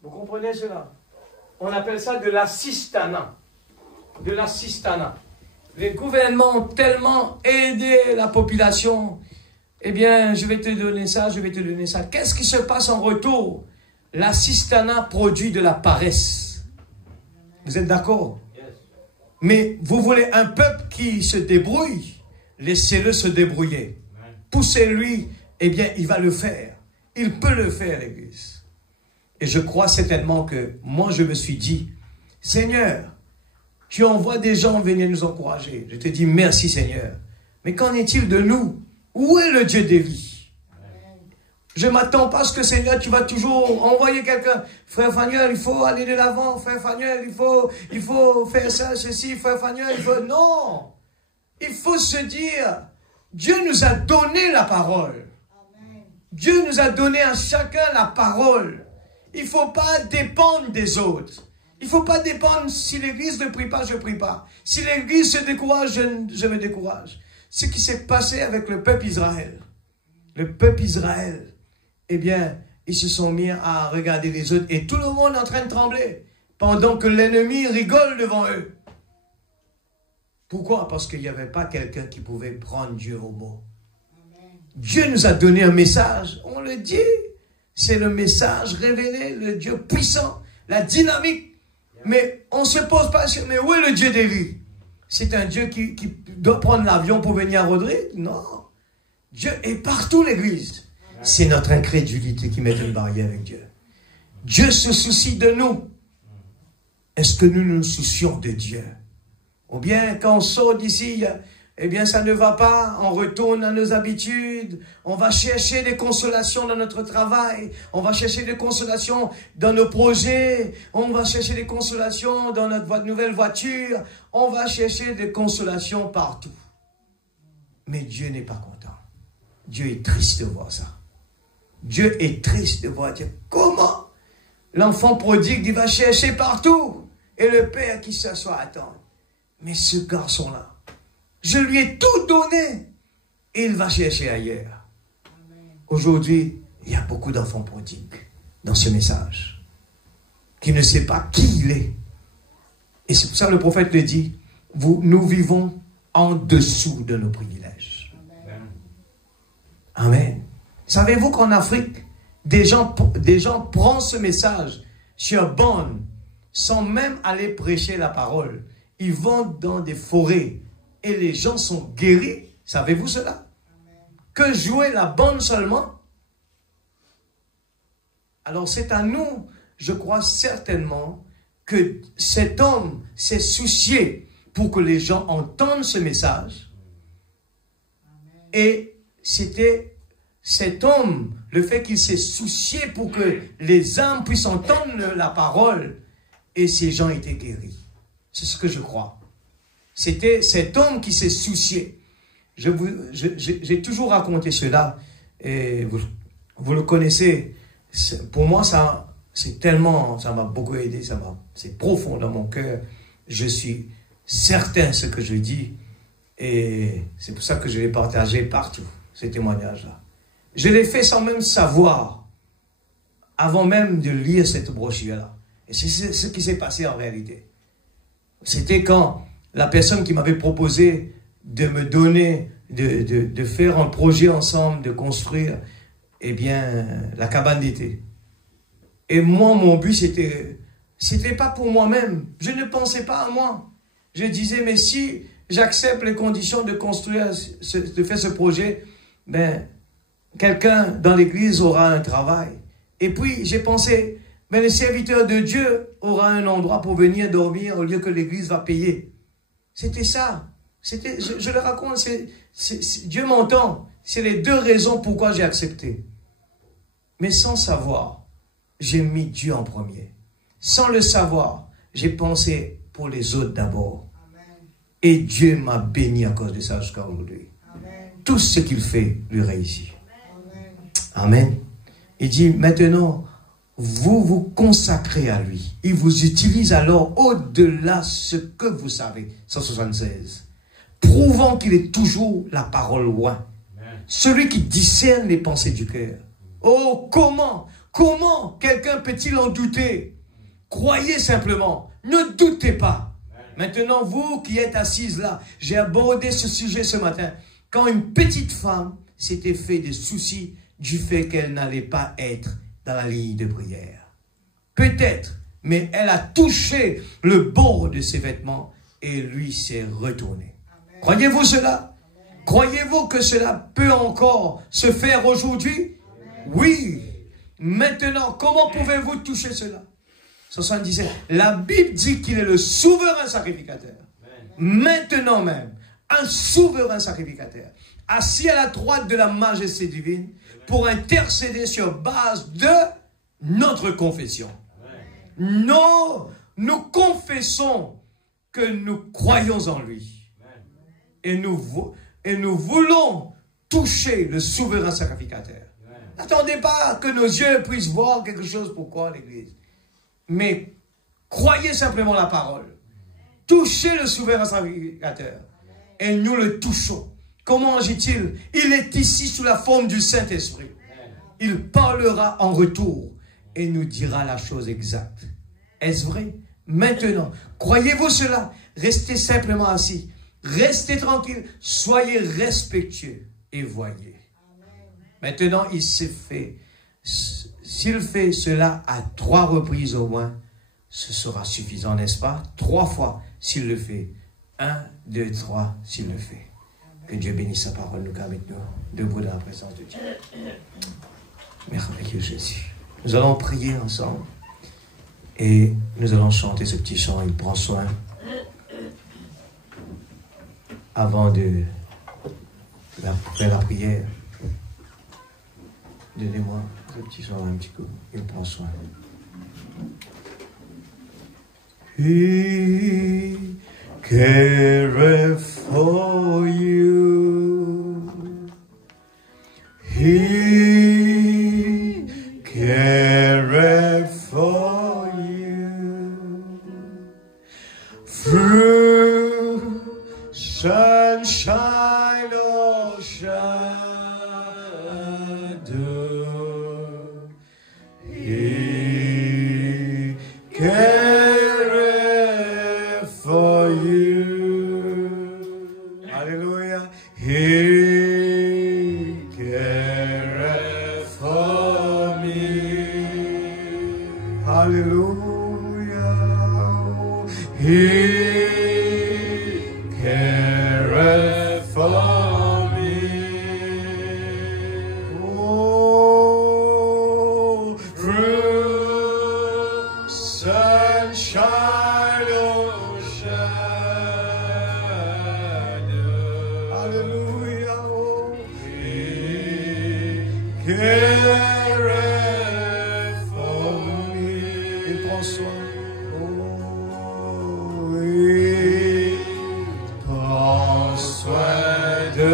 Vous comprenez cela? On appelle ça de l'assistanat. De l'assistanat. Les gouvernements ont tellement aidé la population. Eh bien, je vais te donner ça, je vais te donner ça. Qu'est-ce qui se passe en retour? L'assistanat produit de la paresse. Vous êtes d'accord? Mais vous voulez un peuple qui se débrouille? Laissez-le se débrouiller. Poussez-lui, eh bien, il va le faire. Il peut le faire, l'Église. Et je crois certainement que moi, je me suis dit, Seigneur, tu envoies des gens venir nous encourager. Je te dis merci, Seigneur. Mais qu'en est-il de nous? Où est le Dieu d'Élie? Je ne m'attends pas à ce que, Seigneur, tu vas toujours envoyer quelqu'un. Frère Fanuel, il faut aller de l'avant. Frère Fanuel, il faut faire ça, ceci. Frère Fanuel, il faut... Non! Il faut se dire, Dieu nous a donné la parole. Amen. Dieu nous a donné à chacun la parole. Il ne faut pas dépendre des autres. Il ne faut pas dépendre, si l'église ne prie pas, je ne prie pas. Si l'église se décourage, je me décourage. Ce qui s'est passé avec le peuple Israël. Le peuple Israël, eh bien, ils se sont mis à regarder les autres et tout le monde est en train de trembler pendant que l'ennemi rigole devant eux. Pourquoi? Parce qu'il n'y avait pas quelqu'un qui pouvait prendre Dieu au mot. Amen. Dieu nous a donné un message, on le dit. C'est le message révélé, le Dieu puissant, la dynamique. Mais on ne se pose pas sur, mais où est le Dieu d'Élie? C'est un Dieu qui doit prendre l'avion pour venir à Rodrigue? Non. Dieu est partout, l'Église. C'est notre incrédulité qui met une barrière avec Dieu. Dieu se soucie de nous. Est-ce que nous nous soucions de Dieu? Ou bien, quand on sort d'ici, eh bien, ça ne va pas, on retourne à nos habitudes, on va chercher des consolations dans notre travail, on va chercher des consolations dans nos projets, on va chercher des consolations dans notre nouvelle voiture, on va chercher des consolations partout. Mais Dieu n'est pas content. Dieu est triste de voir ça. Dieu est triste de voir Dieu. Comment l'enfant prodigue, il va chercher partout, et le père qui s'assoit attend. Mais ce garçon-là, je lui ai tout donné. Et il va chercher ailleurs. Aujourd'hui, il y a beaucoup d'enfants prodigues dans ce message. Qui ne sait pas qui il est. Et c'est pour ça que le prophète le dit. Nous vivons en dessous de nos privilèges. Amen. Savez-vous qu'en Afrique, des gens prennent ce message sur borne sans même aller prêcher la parole. Ils vont dans des forêts et les gens sont guéris. Savez-vous cela? Que jouer la bonne seulement? Alors c'est à nous, je crois certainement, que cet homme s'est soucié pour que les gens entendent ce message. Et c'était cet homme, le fait qu'il s'est soucié pour que les âmes puissent entendre la parole, et ces gens étaient guéris. C'est ce que je crois. C'était cet homme qui s'est soucié. J'ai toujours raconté cela, et vous le connaissez. Pour moi, ça m'a beaucoup aidé, c'est profond dans mon cœur. Je suis certain de ce que je dis, et c'est pour ça que je l'ai partagé partout, ces témoignages-là. Je l'ai fait sans même savoir, avant même de lire cette brochure-là. Et c'est ce qui s'est passé en réalité. C'était quand la personne qui m'avait proposé de me donner, de faire un projet ensemble, de construire, eh bien, la cabane d'été. Et moi, mon but, c'était pas pour moi-même. Je ne pensais pas à moi. Je disais, mais si j'accepte les conditions de construire, de faire ce projet, ben, quelqu'un dans l'église aura un travail. Et puis, j'ai pensé, mais le serviteur de Dieu aura un endroit pour venir dormir au lieu que l'église va payer. C'était ça. Je le raconte, Dieu m'entend. C'est les deux raisons pourquoi j'ai accepté. Mais sans savoir, j'ai mis Dieu en premier. Sans le savoir, j'ai pensé pour les autres d'abord. Et Dieu m'a béni à cause de ça jusqu'à aujourd'hui. Tout ce qu'il fait lui réussit. Amen. Il dit maintenant, vous vous consacrez à lui. Il vous utilise alors au-delà ce que vous savez. 176. Prouvant qu'il est toujours la parole loin. Celui qui discerne les pensées du cœur. Oh, comment quelqu'un peut-il en douter? Croyez simplement. Ne doutez pas. Maintenant, vous qui êtes assises là, j'ai abordé ce sujet ce matin. Quand une petite femme s'était fait des soucis du fait qu'elle n'allait pas être dans la ligne de prière. Peut-être, mais elle a touché le bord de ses vêtements et lui s'est retourné. Croyez-vous cela? Croyez-vous que cela peut encore se faire aujourd'hui? Oui. Maintenant, comment pouvez-vous toucher cela? 77. La Bible dit qu'il est le souverain sacrificateur. Maintenant même, un souverain sacrificateur, assis à la droite de la majesté divine, pour intercéder sur base de notre confession. Nous confessons que nous croyons en lui. Et nous voulons toucher le souverain sacrificateur. N'attendez pas que nos yeux puissent voir quelque chose. Pourquoi l'Église? Mais croyez simplement la parole. Touchez le souverain sacrificateur. Et nous le touchons. Comment agit-il? Il est ici sous la forme du Saint-Esprit. Il parlera en retour et nous dira la chose exacte. Est-ce vrai? Maintenant, croyez-vous cela? Restez simplement assis. Restez tranquille. Soyez respectueux et voyez. Maintenant, il s'est fait s'il fait cela à 3 reprises au moins, ce sera suffisant, n'est-ce pas? 3 fois s'il le fait. 1, 2, 3 s'il le fait. Que Dieu bénisse sa parole, nous permette-nous debout dans la présence de Dieu. Merveilleux Jésus. Nous allons prier ensemble et nous allons chanter ce petit chant. Il prend soin. Avant de faire la prière, donnez-moi ce petit chant un petit coup. Il prend soin. He careth for you. He careth for you. Through sunshine or shadow, He careth for you. Hallelujah. He careth for me. Hallelujah. He careth for me. Oh, through sunshine or shadow. Hallelujah. Oh, He careth for me. Il prend soin. Oh, il prend soin de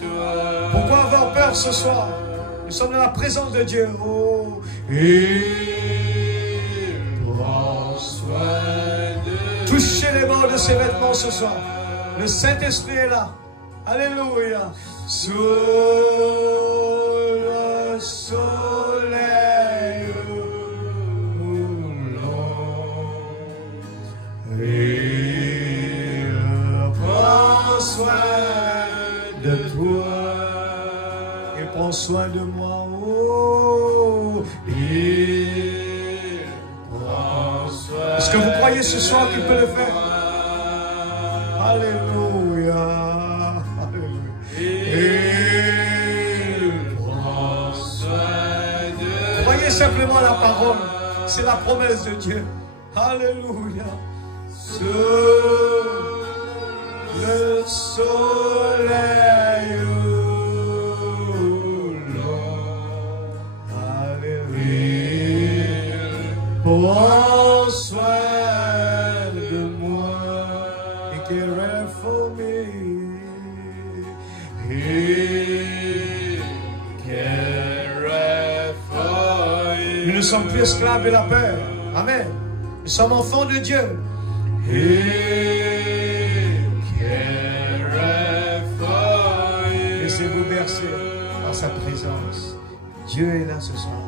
toi. Pourquoi avoir peur ce soir? Nous sommes dans la présence de Dieu. Oh, il prend soin de toi. Touchez les bords de ses vêtements ce soir. Le Saint-Esprit est là. Alléluia. Sous le soleil moulant, il prend soin de toi. Il prend soin de moi. Oh, il prend soin. Est-ce que vous croyez ce soir qu'il peut le faire? Alléluia. Croyez simplement la parole. C'est la promesse de Dieu. Alléluia. Sous le soleil moulant, Alléluia. Prends soin de moi. Et careth for me. He careth for you. Nous ne sommes plus esclaves de la peur. Amen. Nous sommes enfants de Dieu. He careth for you. Laissez-vous bercer par sa présence. Dieu est là ce soir.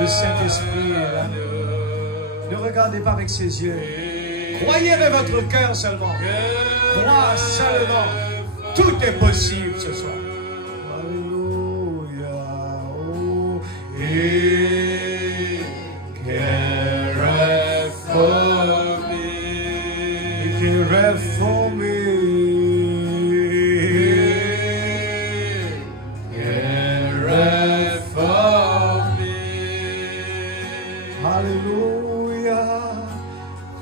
Le Saint-Esprit est là. Ne regardez pas avec ses yeux. Croyez avec votre cœur seulement. Crois seulement. Tout est possible ce soir. Alléluia. Oh, He careth for me. He careth for me. He careth for me. Hallelujah.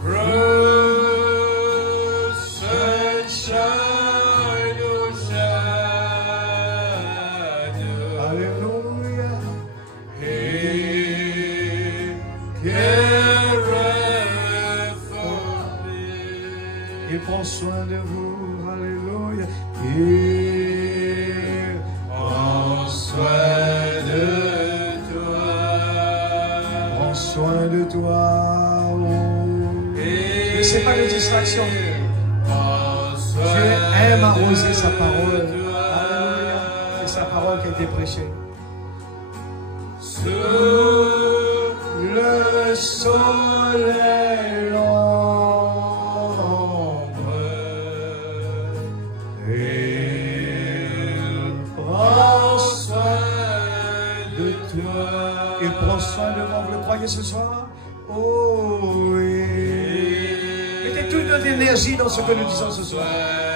Through sunshine or shadow. Hallelujah. He careth for me. Il prend soin de vous. Alléluia. Il prend soin de toi. Prends soin de toi. Laissez pas de distraction. Dieu aime arroser sa parole. Alléluia. C'est sa parole qui a été prêchée. Sous le soleil l'ombre. Prends soin de moi, vous le croyez ce soir? Oh oui. Mettez toute notre énergie dans ce que nous disons ce soir.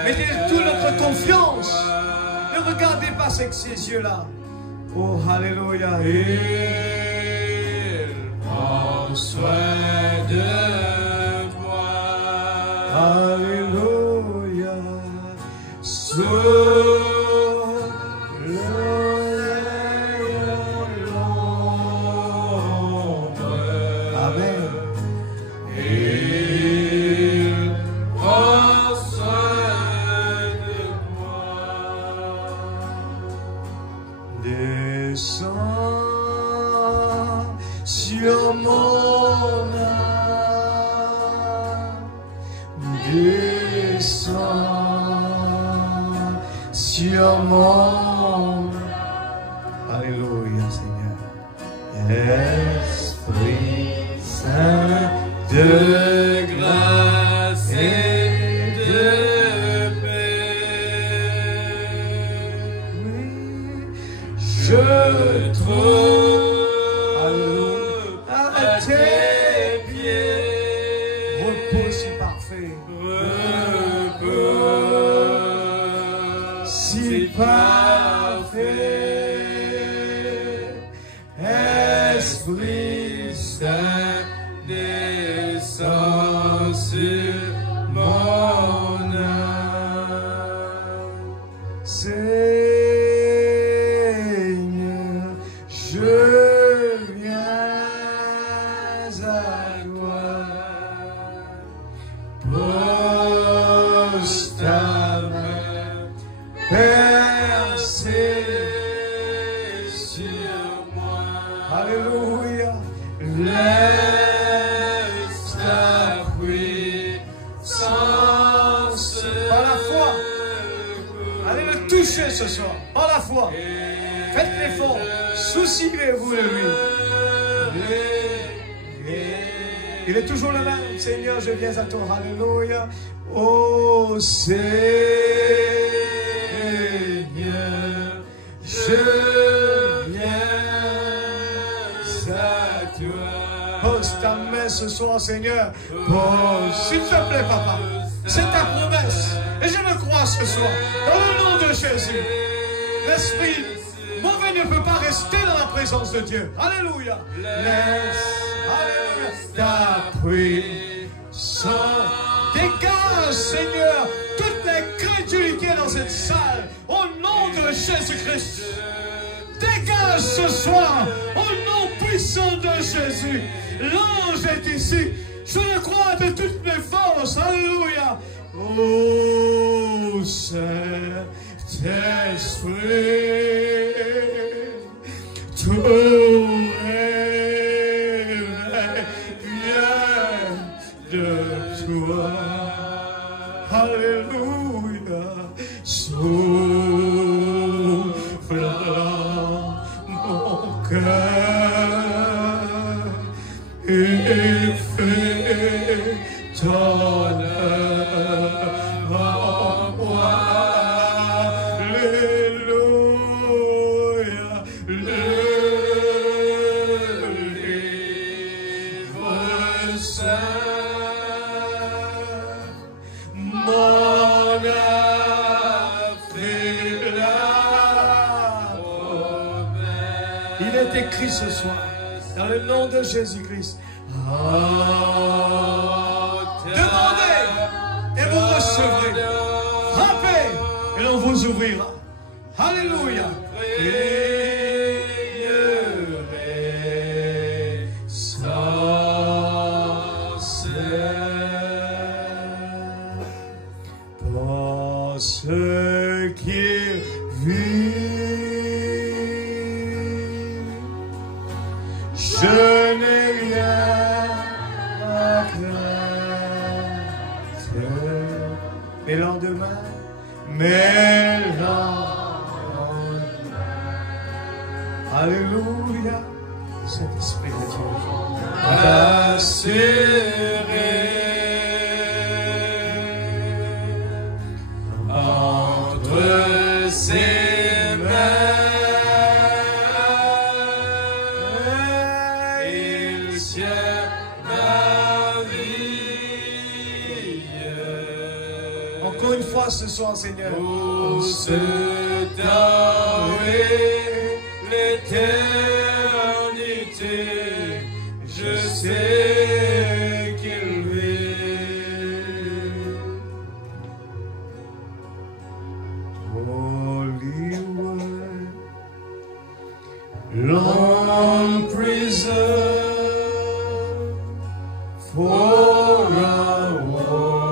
Mettez toute notre confiance. Ne regardez pas avec ces yeux-là. Oh, alléluia. Il prend soin de moi. Alléluia. Sous le l'ombre. Amen. Il prend soin de moi. Descends sur mon âme. Descends sur mon âme. Alléluia, Seigneur. Esprit Saint De grâce et de paix, je trouve à tes pieds repos si parfait, repos si parfait, Esprit Saint descend sur mon âme. Seigneur, je viens à toi. Pose ta main percée Sur moi, Alléluia. laisse ta puissance Par la foi. Allez le toucher ce soir. Par la foi. Faites l'effort. Souciez-vous de lui. Il est toujours le même. Seigneur, je viens à toi. Alléluia. Oh Seigneur, je viens à toi. Pose ta main ce soir, Seigneur. Pose, s'il te plaît, papa. C'est ta promesse. Et je le crois ce soir. Dans le nom de Jésus. L'esprit mauvais ne peut pas rester dans la présence de Dieu. Alléluia. Laisse, alléluia, ta puissance. Dégage, Seigneur, toute l'incrédulité dans cette salle. Au nom de Jésus-Christ. Dégage ce soir. Au nom puissant de Jésus. L'ange est ici. Je le crois de toutes mes forces. Alléluia. Oh, Saint-Esprit, tout réveil vient de toi. Alléluia. Souffle dans mon cœur et fais ton œuvre en moi. Alléluia. Le livre saint, mon âme fait la promesse. Il est écrit ce soir, dans le nom de Jésus-Christ. Demandez et vous recevrez. Frappez et l'on vous ouvrira. Alléluia. Prierai sans cesse pour ceux qui vivent. Je n'ai rien à craindre. Mais lendemain, alléluia, Saint-Esprit de Dieu, assuré entre ses mains. Encore une fois ce soir, Seigneur. Pour ce temps et l'éternité, je sais qu'il vit. Holy One, Long prison for our war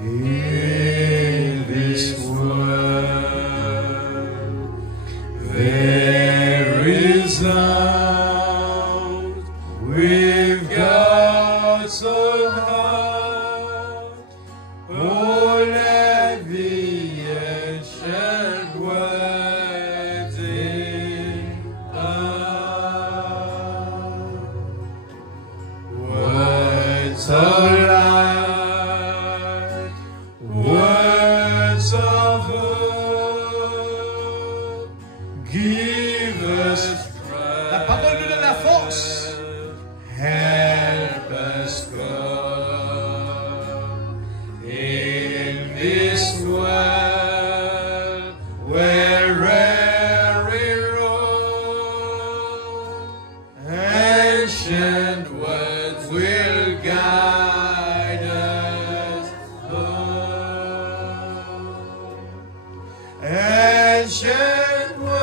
in this world. There is out with God's own heart. Oh, la vie est chère, words of light, words of hope, give us la parole nous donne la force. help us go in this world where every road, ancient words will guide us home. Ancient words,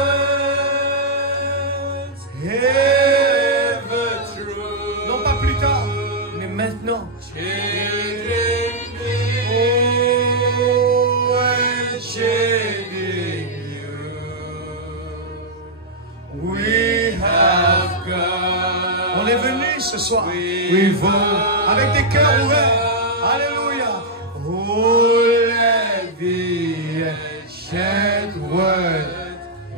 ever true. Non pas plus tard, mais maintenant. Changing me, oh, and changing you. We have come. On est venu ce soir We've avec des cœurs ouverts. Alléluia. Oh, la vie est chaque word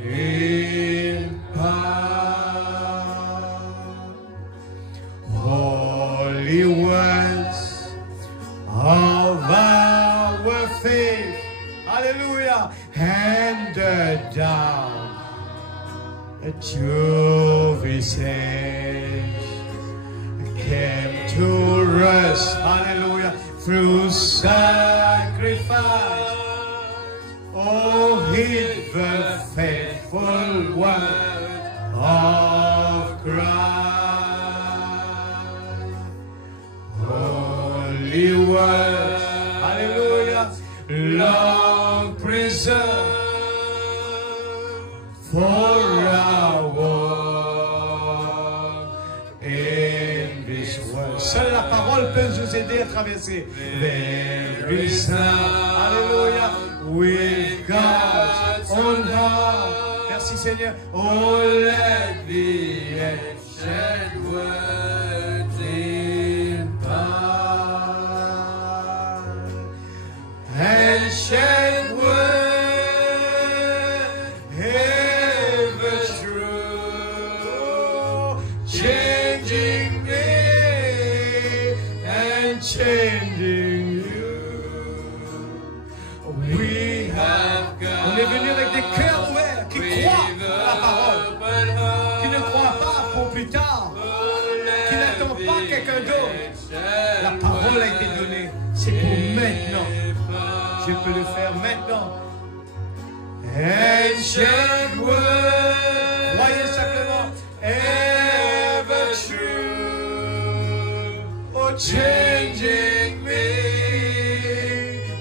in power. Holy words of our faith, Alléluia. handed down to visage came to us, hallelujah, through sacrifice. Oh, heed the faithful word of Christ. Holy words, hallelujah, long preserved for our walk in this world. Seule la parole peut nous aider à traverser. There is now, Alléluia. with God's own heart. Merci Seigneur. Oh, let the ancient words in power. Ancient word, ever true, changing me and changing you. We have On est venu avec des cœurs ouverts qui croient à la parole, qui ne croient pas pour plus tard, qui n'attendent pas quelqu'un d'autre. La parole a été donnée, c'est pour maintenant. Je peux le faire maintenant. Ancient word, Croyez simplement. ever true, oh, changing me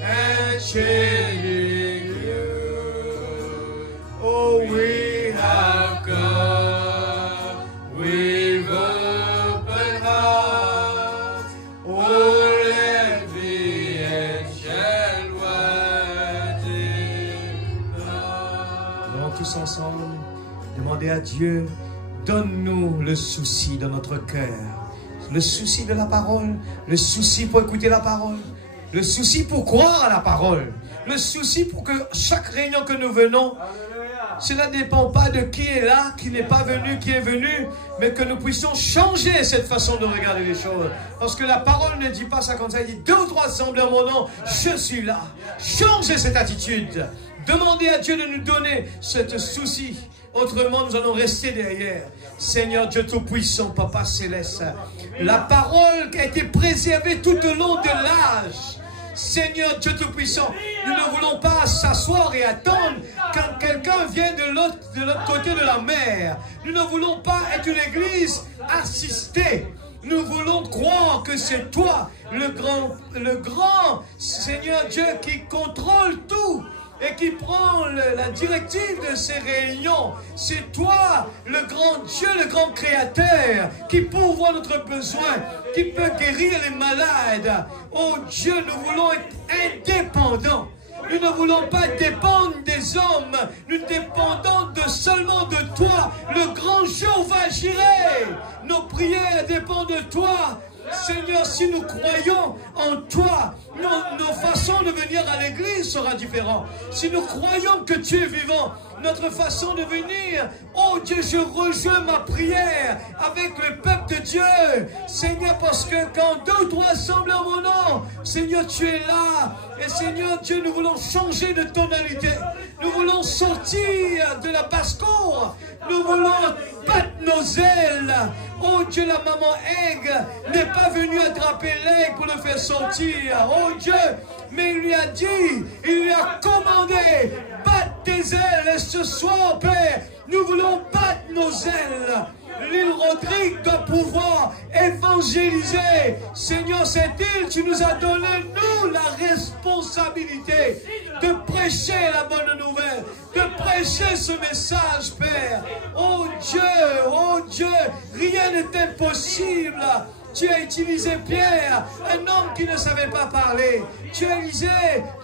and changing you. Oh, we have come with open hearts. Oh, let the ancient words in love. Allons tous ensemble demander à Dieu, donne-nous le souci dans notre cœur. Le souci de la parole, le souci pour écouter la parole, le souci pour croire à la parole, le souci pour que chaque réunion que nous venons, cela ne dépend pas de qui est là, qui n'est pas venu, qui est venu, mais que nous puissions changer cette façon de regarder les choses. Parce que la parole ne dit pas ça comme ça, il dit 2 ou 3 assemblés en mon nom, je suis là. Changez cette attitude. Demandez à Dieu de nous donner ce souci. Autrement, nous allons rester derrière. Seigneur Dieu Tout-Puissant, Papa Céleste, la parole qui a été préservée tout au long de l'âge, Seigneur Dieu Tout-Puissant, nous ne voulons pas s'asseoir et attendre quand quelqu'un vient de l'autre côté de la mer. Nous ne voulons pas être une église assistée. Nous voulons croire que c'est toi, le grand Seigneur Dieu qui contrôle tout et qui prend la directive de ces réunions. C'est toi, le grand Dieu, le grand créateur, qui pourvoit notre besoin, qui peut guérir les malades. Oh Dieu, nous voulons être indépendants. Nous ne voulons pas dépendre des hommes. Nous dépendons seulement de toi. Le grand jour va girer. Nos prières dépendent de toi. Seigneur, si nous croyons en toi, nos façons de venir à l'église sera différente. Si nous croyons que tu es vivant, notre façon de venir, oh Dieu, je rejoins ma prière avec le peuple de Dieu. Seigneur, parce que quand 2 ou 3 assemblent en mon nom, Seigneur, tu es là. Et Seigneur Dieu, nous voulons changer de tonalité. Nous voulons sortir de la basse-cour. Nous voulons battre nos ailes. Oh Dieu, la maman aigle n'est pas venue attraper l'aigle pour le faire sortir. Oh Dieu, mais il lui a dit, il lui a commandé, batte tes ailes. Et ce soir, Père, nous voulons battre nos ailes. L'île Rodrigue doit pouvoir évangéliser. Seigneur, cette île, tu nous as donné, nous, la responsabilité de prêcher la bonne nouvelle, de prêcher ce message, Père. Oh Dieu, rien n'est impossible. Tu as utilisé Pierre, un homme qui ne savait pas parler. Tu as utilisé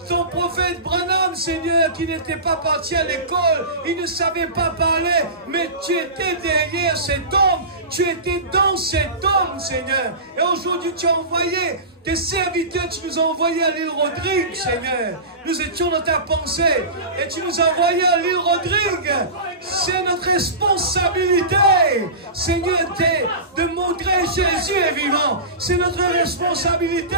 ton prophète Branham, Seigneur, qui n'était pas parti à l'école. Il ne savait pas parler, mais tu étais derrière cet homme. Tu étais dans cet homme, Seigneur. Et aujourd'hui, tu as envoyé tes serviteurs, tu nous as envoyés à l'île Rodrigue, Seigneur. Nous étions dans ta pensée et tu nous as envoyés à l'île Rodrigue. C'est notre responsabilité, Seigneur, de montrer Jésus est vivant. C'est notre responsabilité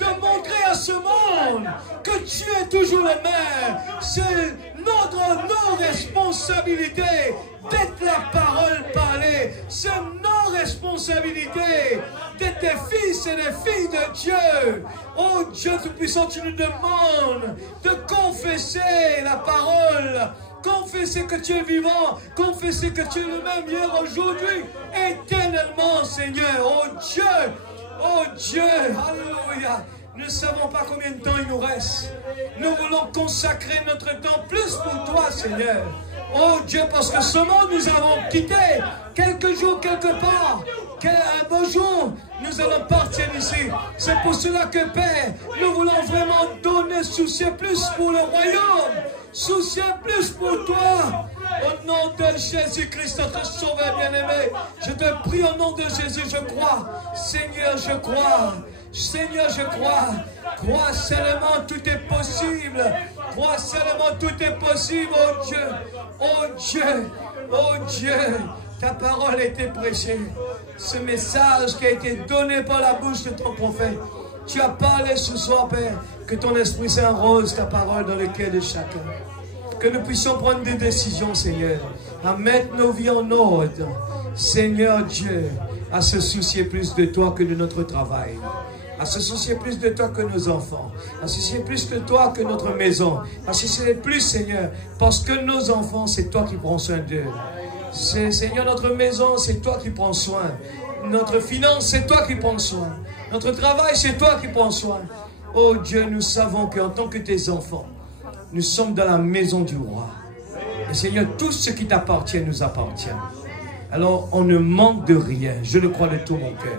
de montrer à ce monde que tu es toujours le même. C'est nos responsabilités d'être la parole parlée. C'est nos responsabilités d'être des fils et des filles de Dieu. Oh Dieu Tout-Puissant, tu nous demandes de confesser la parole. Confesser que tu es vivant. Confesser que tu es le même hier, aujourd'hui, éternellement, Seigneur. Oh Dieu, alléluia. Nous ne savons pas combien de temps il nous reste. Nous voulons consacrer notre temps plus pour toi, Seigneur. Oh Dieu, parce que ce monde nous avons quitté quelques jours quelque part. Un beau jour, nous allons partir d'ici. C'est pour cela que, Père, nous voulons vraiment donner souci plus pour le royaume. Souci plus pour toi. Au nom de Jésus-Christ, notre Sauveur bien-aimé, je te prie au nom de Jésus, je crois. Seigneur, je crois. Seigneur, je crois. Crois seulement, tout est possible. Crois seulement, tout est possible, oh Dieu. Oh Dieu, oh Dieu. Ta parole a été prêchée. Ce message qui a été donné par la bouche de ton prophète. Tu as parlé ce soir, Père, que ton Esprit s'enrose ta parole dans le cœur de chacun. Que nous puissions prendre des décisions, Seigneur, à mettre nos vies en ordre. Seigneur Dieu, à se soucier plus de toi que de notre travail. À se soucier plus de toi que nos enfants. À se soucier plus de toi que notre maison. À se soucier plus, Seigneur, parce que nos enfants, c'est toi qui prends soin d'eux. Seigneur, notre maison, c'est toi qui prends soin. Notre finance, c'est toi qui prends soin. Notre travail, c'est toi qui prends soin. Oh Dieu, nous savons qu'en tant que tes enfants, nous sommes dans la maison du roi. Et Seigneur, tout ce qui t'appartient nous appartient. Alors, on ne manque de rien. Je le crois de tout mon cœur.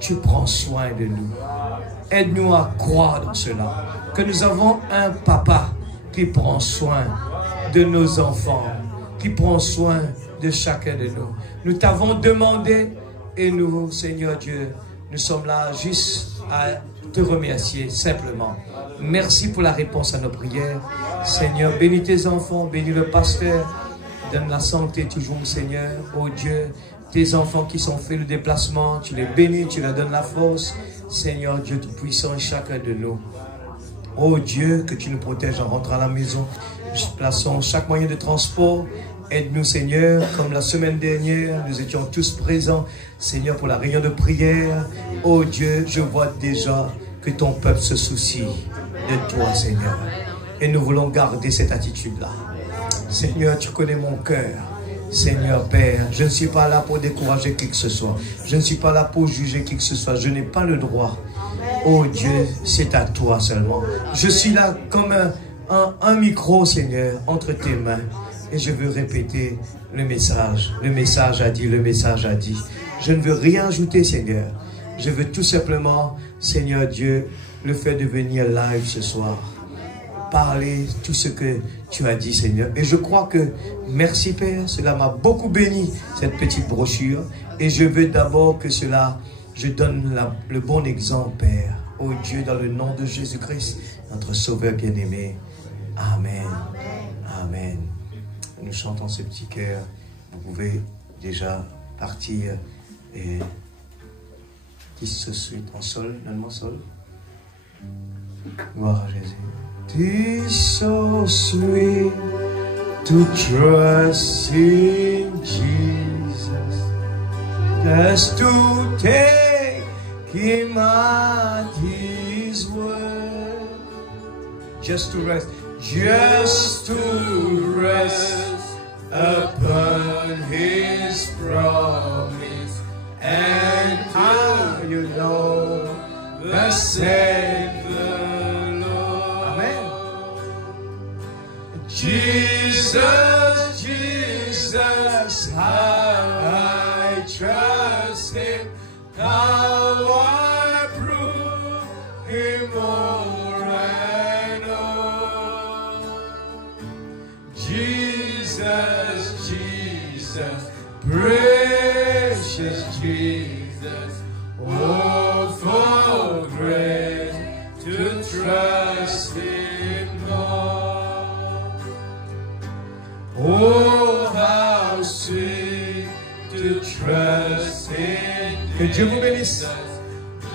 Tu prends soin de nous. Aide-nous à croire dans cela. Que nous avons un papa qui prend soin de nos enfants. Qui prend soin de chacun de nous. Nous t'avons demandé et nous, Seigneur Dieu, nous sommes là juste à te remercier simplement. Merci pour la réponse à nos prières. Seigneur, bénis tes enfants, bénis le pasteur. Donne la santé toujours, Seigneur. Oh Dieu, tes enfants qui sont fait le déplacement, tu les bénis, tu leur donnes la force. Seigneur Dieu Tout-Puissant, chacun de nous. Oh Dieu, que tu nous protèges en rentrant à la maison. Plaçons chaque moyen de transport. Aide-nous, Seigneur, comme la semaine dernière, nous étions tous présents, Seigneur, pour la réunion de prière. Oh Dieu, je vois déjà que ton peuple se soucie de toi, Seigneur. Et nous voulons garder cette attitude-là. Seigneur, tu connais mon cœur. Seigneur Père, je ne suis pas là pour décourager qui que ce soit. Je ne suis pas là pour juger qui que ce soit. Je n'ai pas le droit. Oh Dieu, c'est à toi seulement. Je suis là comme un micro, Seigneur, entre tes mains. Et je veux répéter le message. Le message a dit, le message a dit. Je ne veux rien ajouter, Seigneur. Je veux tout simplement, Seigneur Dieu, le faire devenir live ce soir. Parler tout ce que tu as dit, Seigneur. Et je crois que, merci Père, cela m'a beaucoup béni, cette petite brochure. Et je veux d'abord que cela, je donne le bon exemple, Père. Oh Dieu, dans le nom de Jésus-Christ, notre Sauveur bien-aimé. Amen. Amen. Nous chantons ce petit cœur. Vous pouvez déjà partir et qui se suit en sol, donne-moi sol. Gloire à Jésus. Tis so sweet to trust in Jesus, just to take him at his word, just to rest upon his promise, and how you know the Savior. Jesus, Jesus, how I trust him, how I prove him more and more. Jesus, Jesus, precious Jesus, oh, for grace to trust him more. Oh, how sweet to trust in Que Dieu vous bénisse.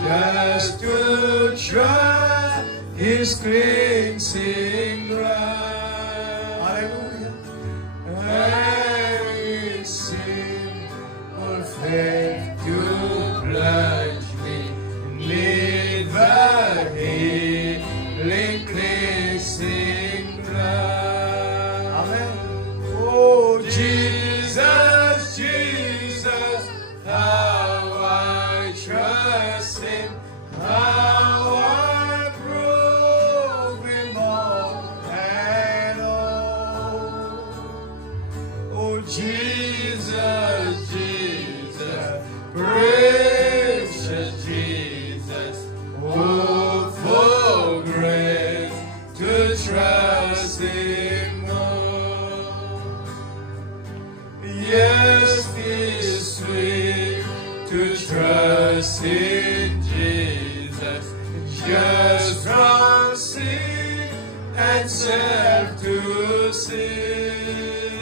just to try his cleansing blood. Alléluia. And sin or faith to plunge me neath the healing cleansing blood. Amen. Oh, Jesus, Jesus, how I trust him, how I prove him all and all. Oh, Jesus, Jesus, precious Jesus, oh, for grace to trust him more. Yes, it's sweet to trust in Jesus, just from sin and self to sin,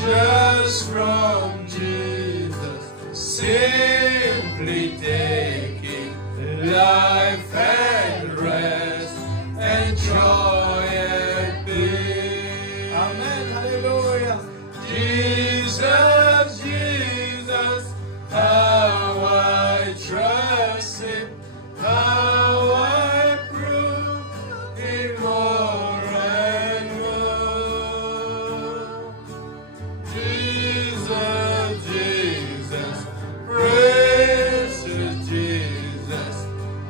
just from Jesus, simply taking life and rest and joy and peace. Amen. Alléluia. Jesus, Jesus, how I trust him, how I prove him more and more. Jesus, Jesus, precious Jesus,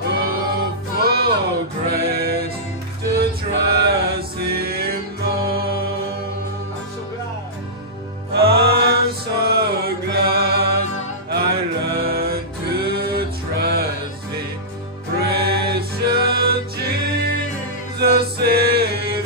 oh, for grace to trust him more. I'm so glad I learned to trust him, precious Jesus, Savior.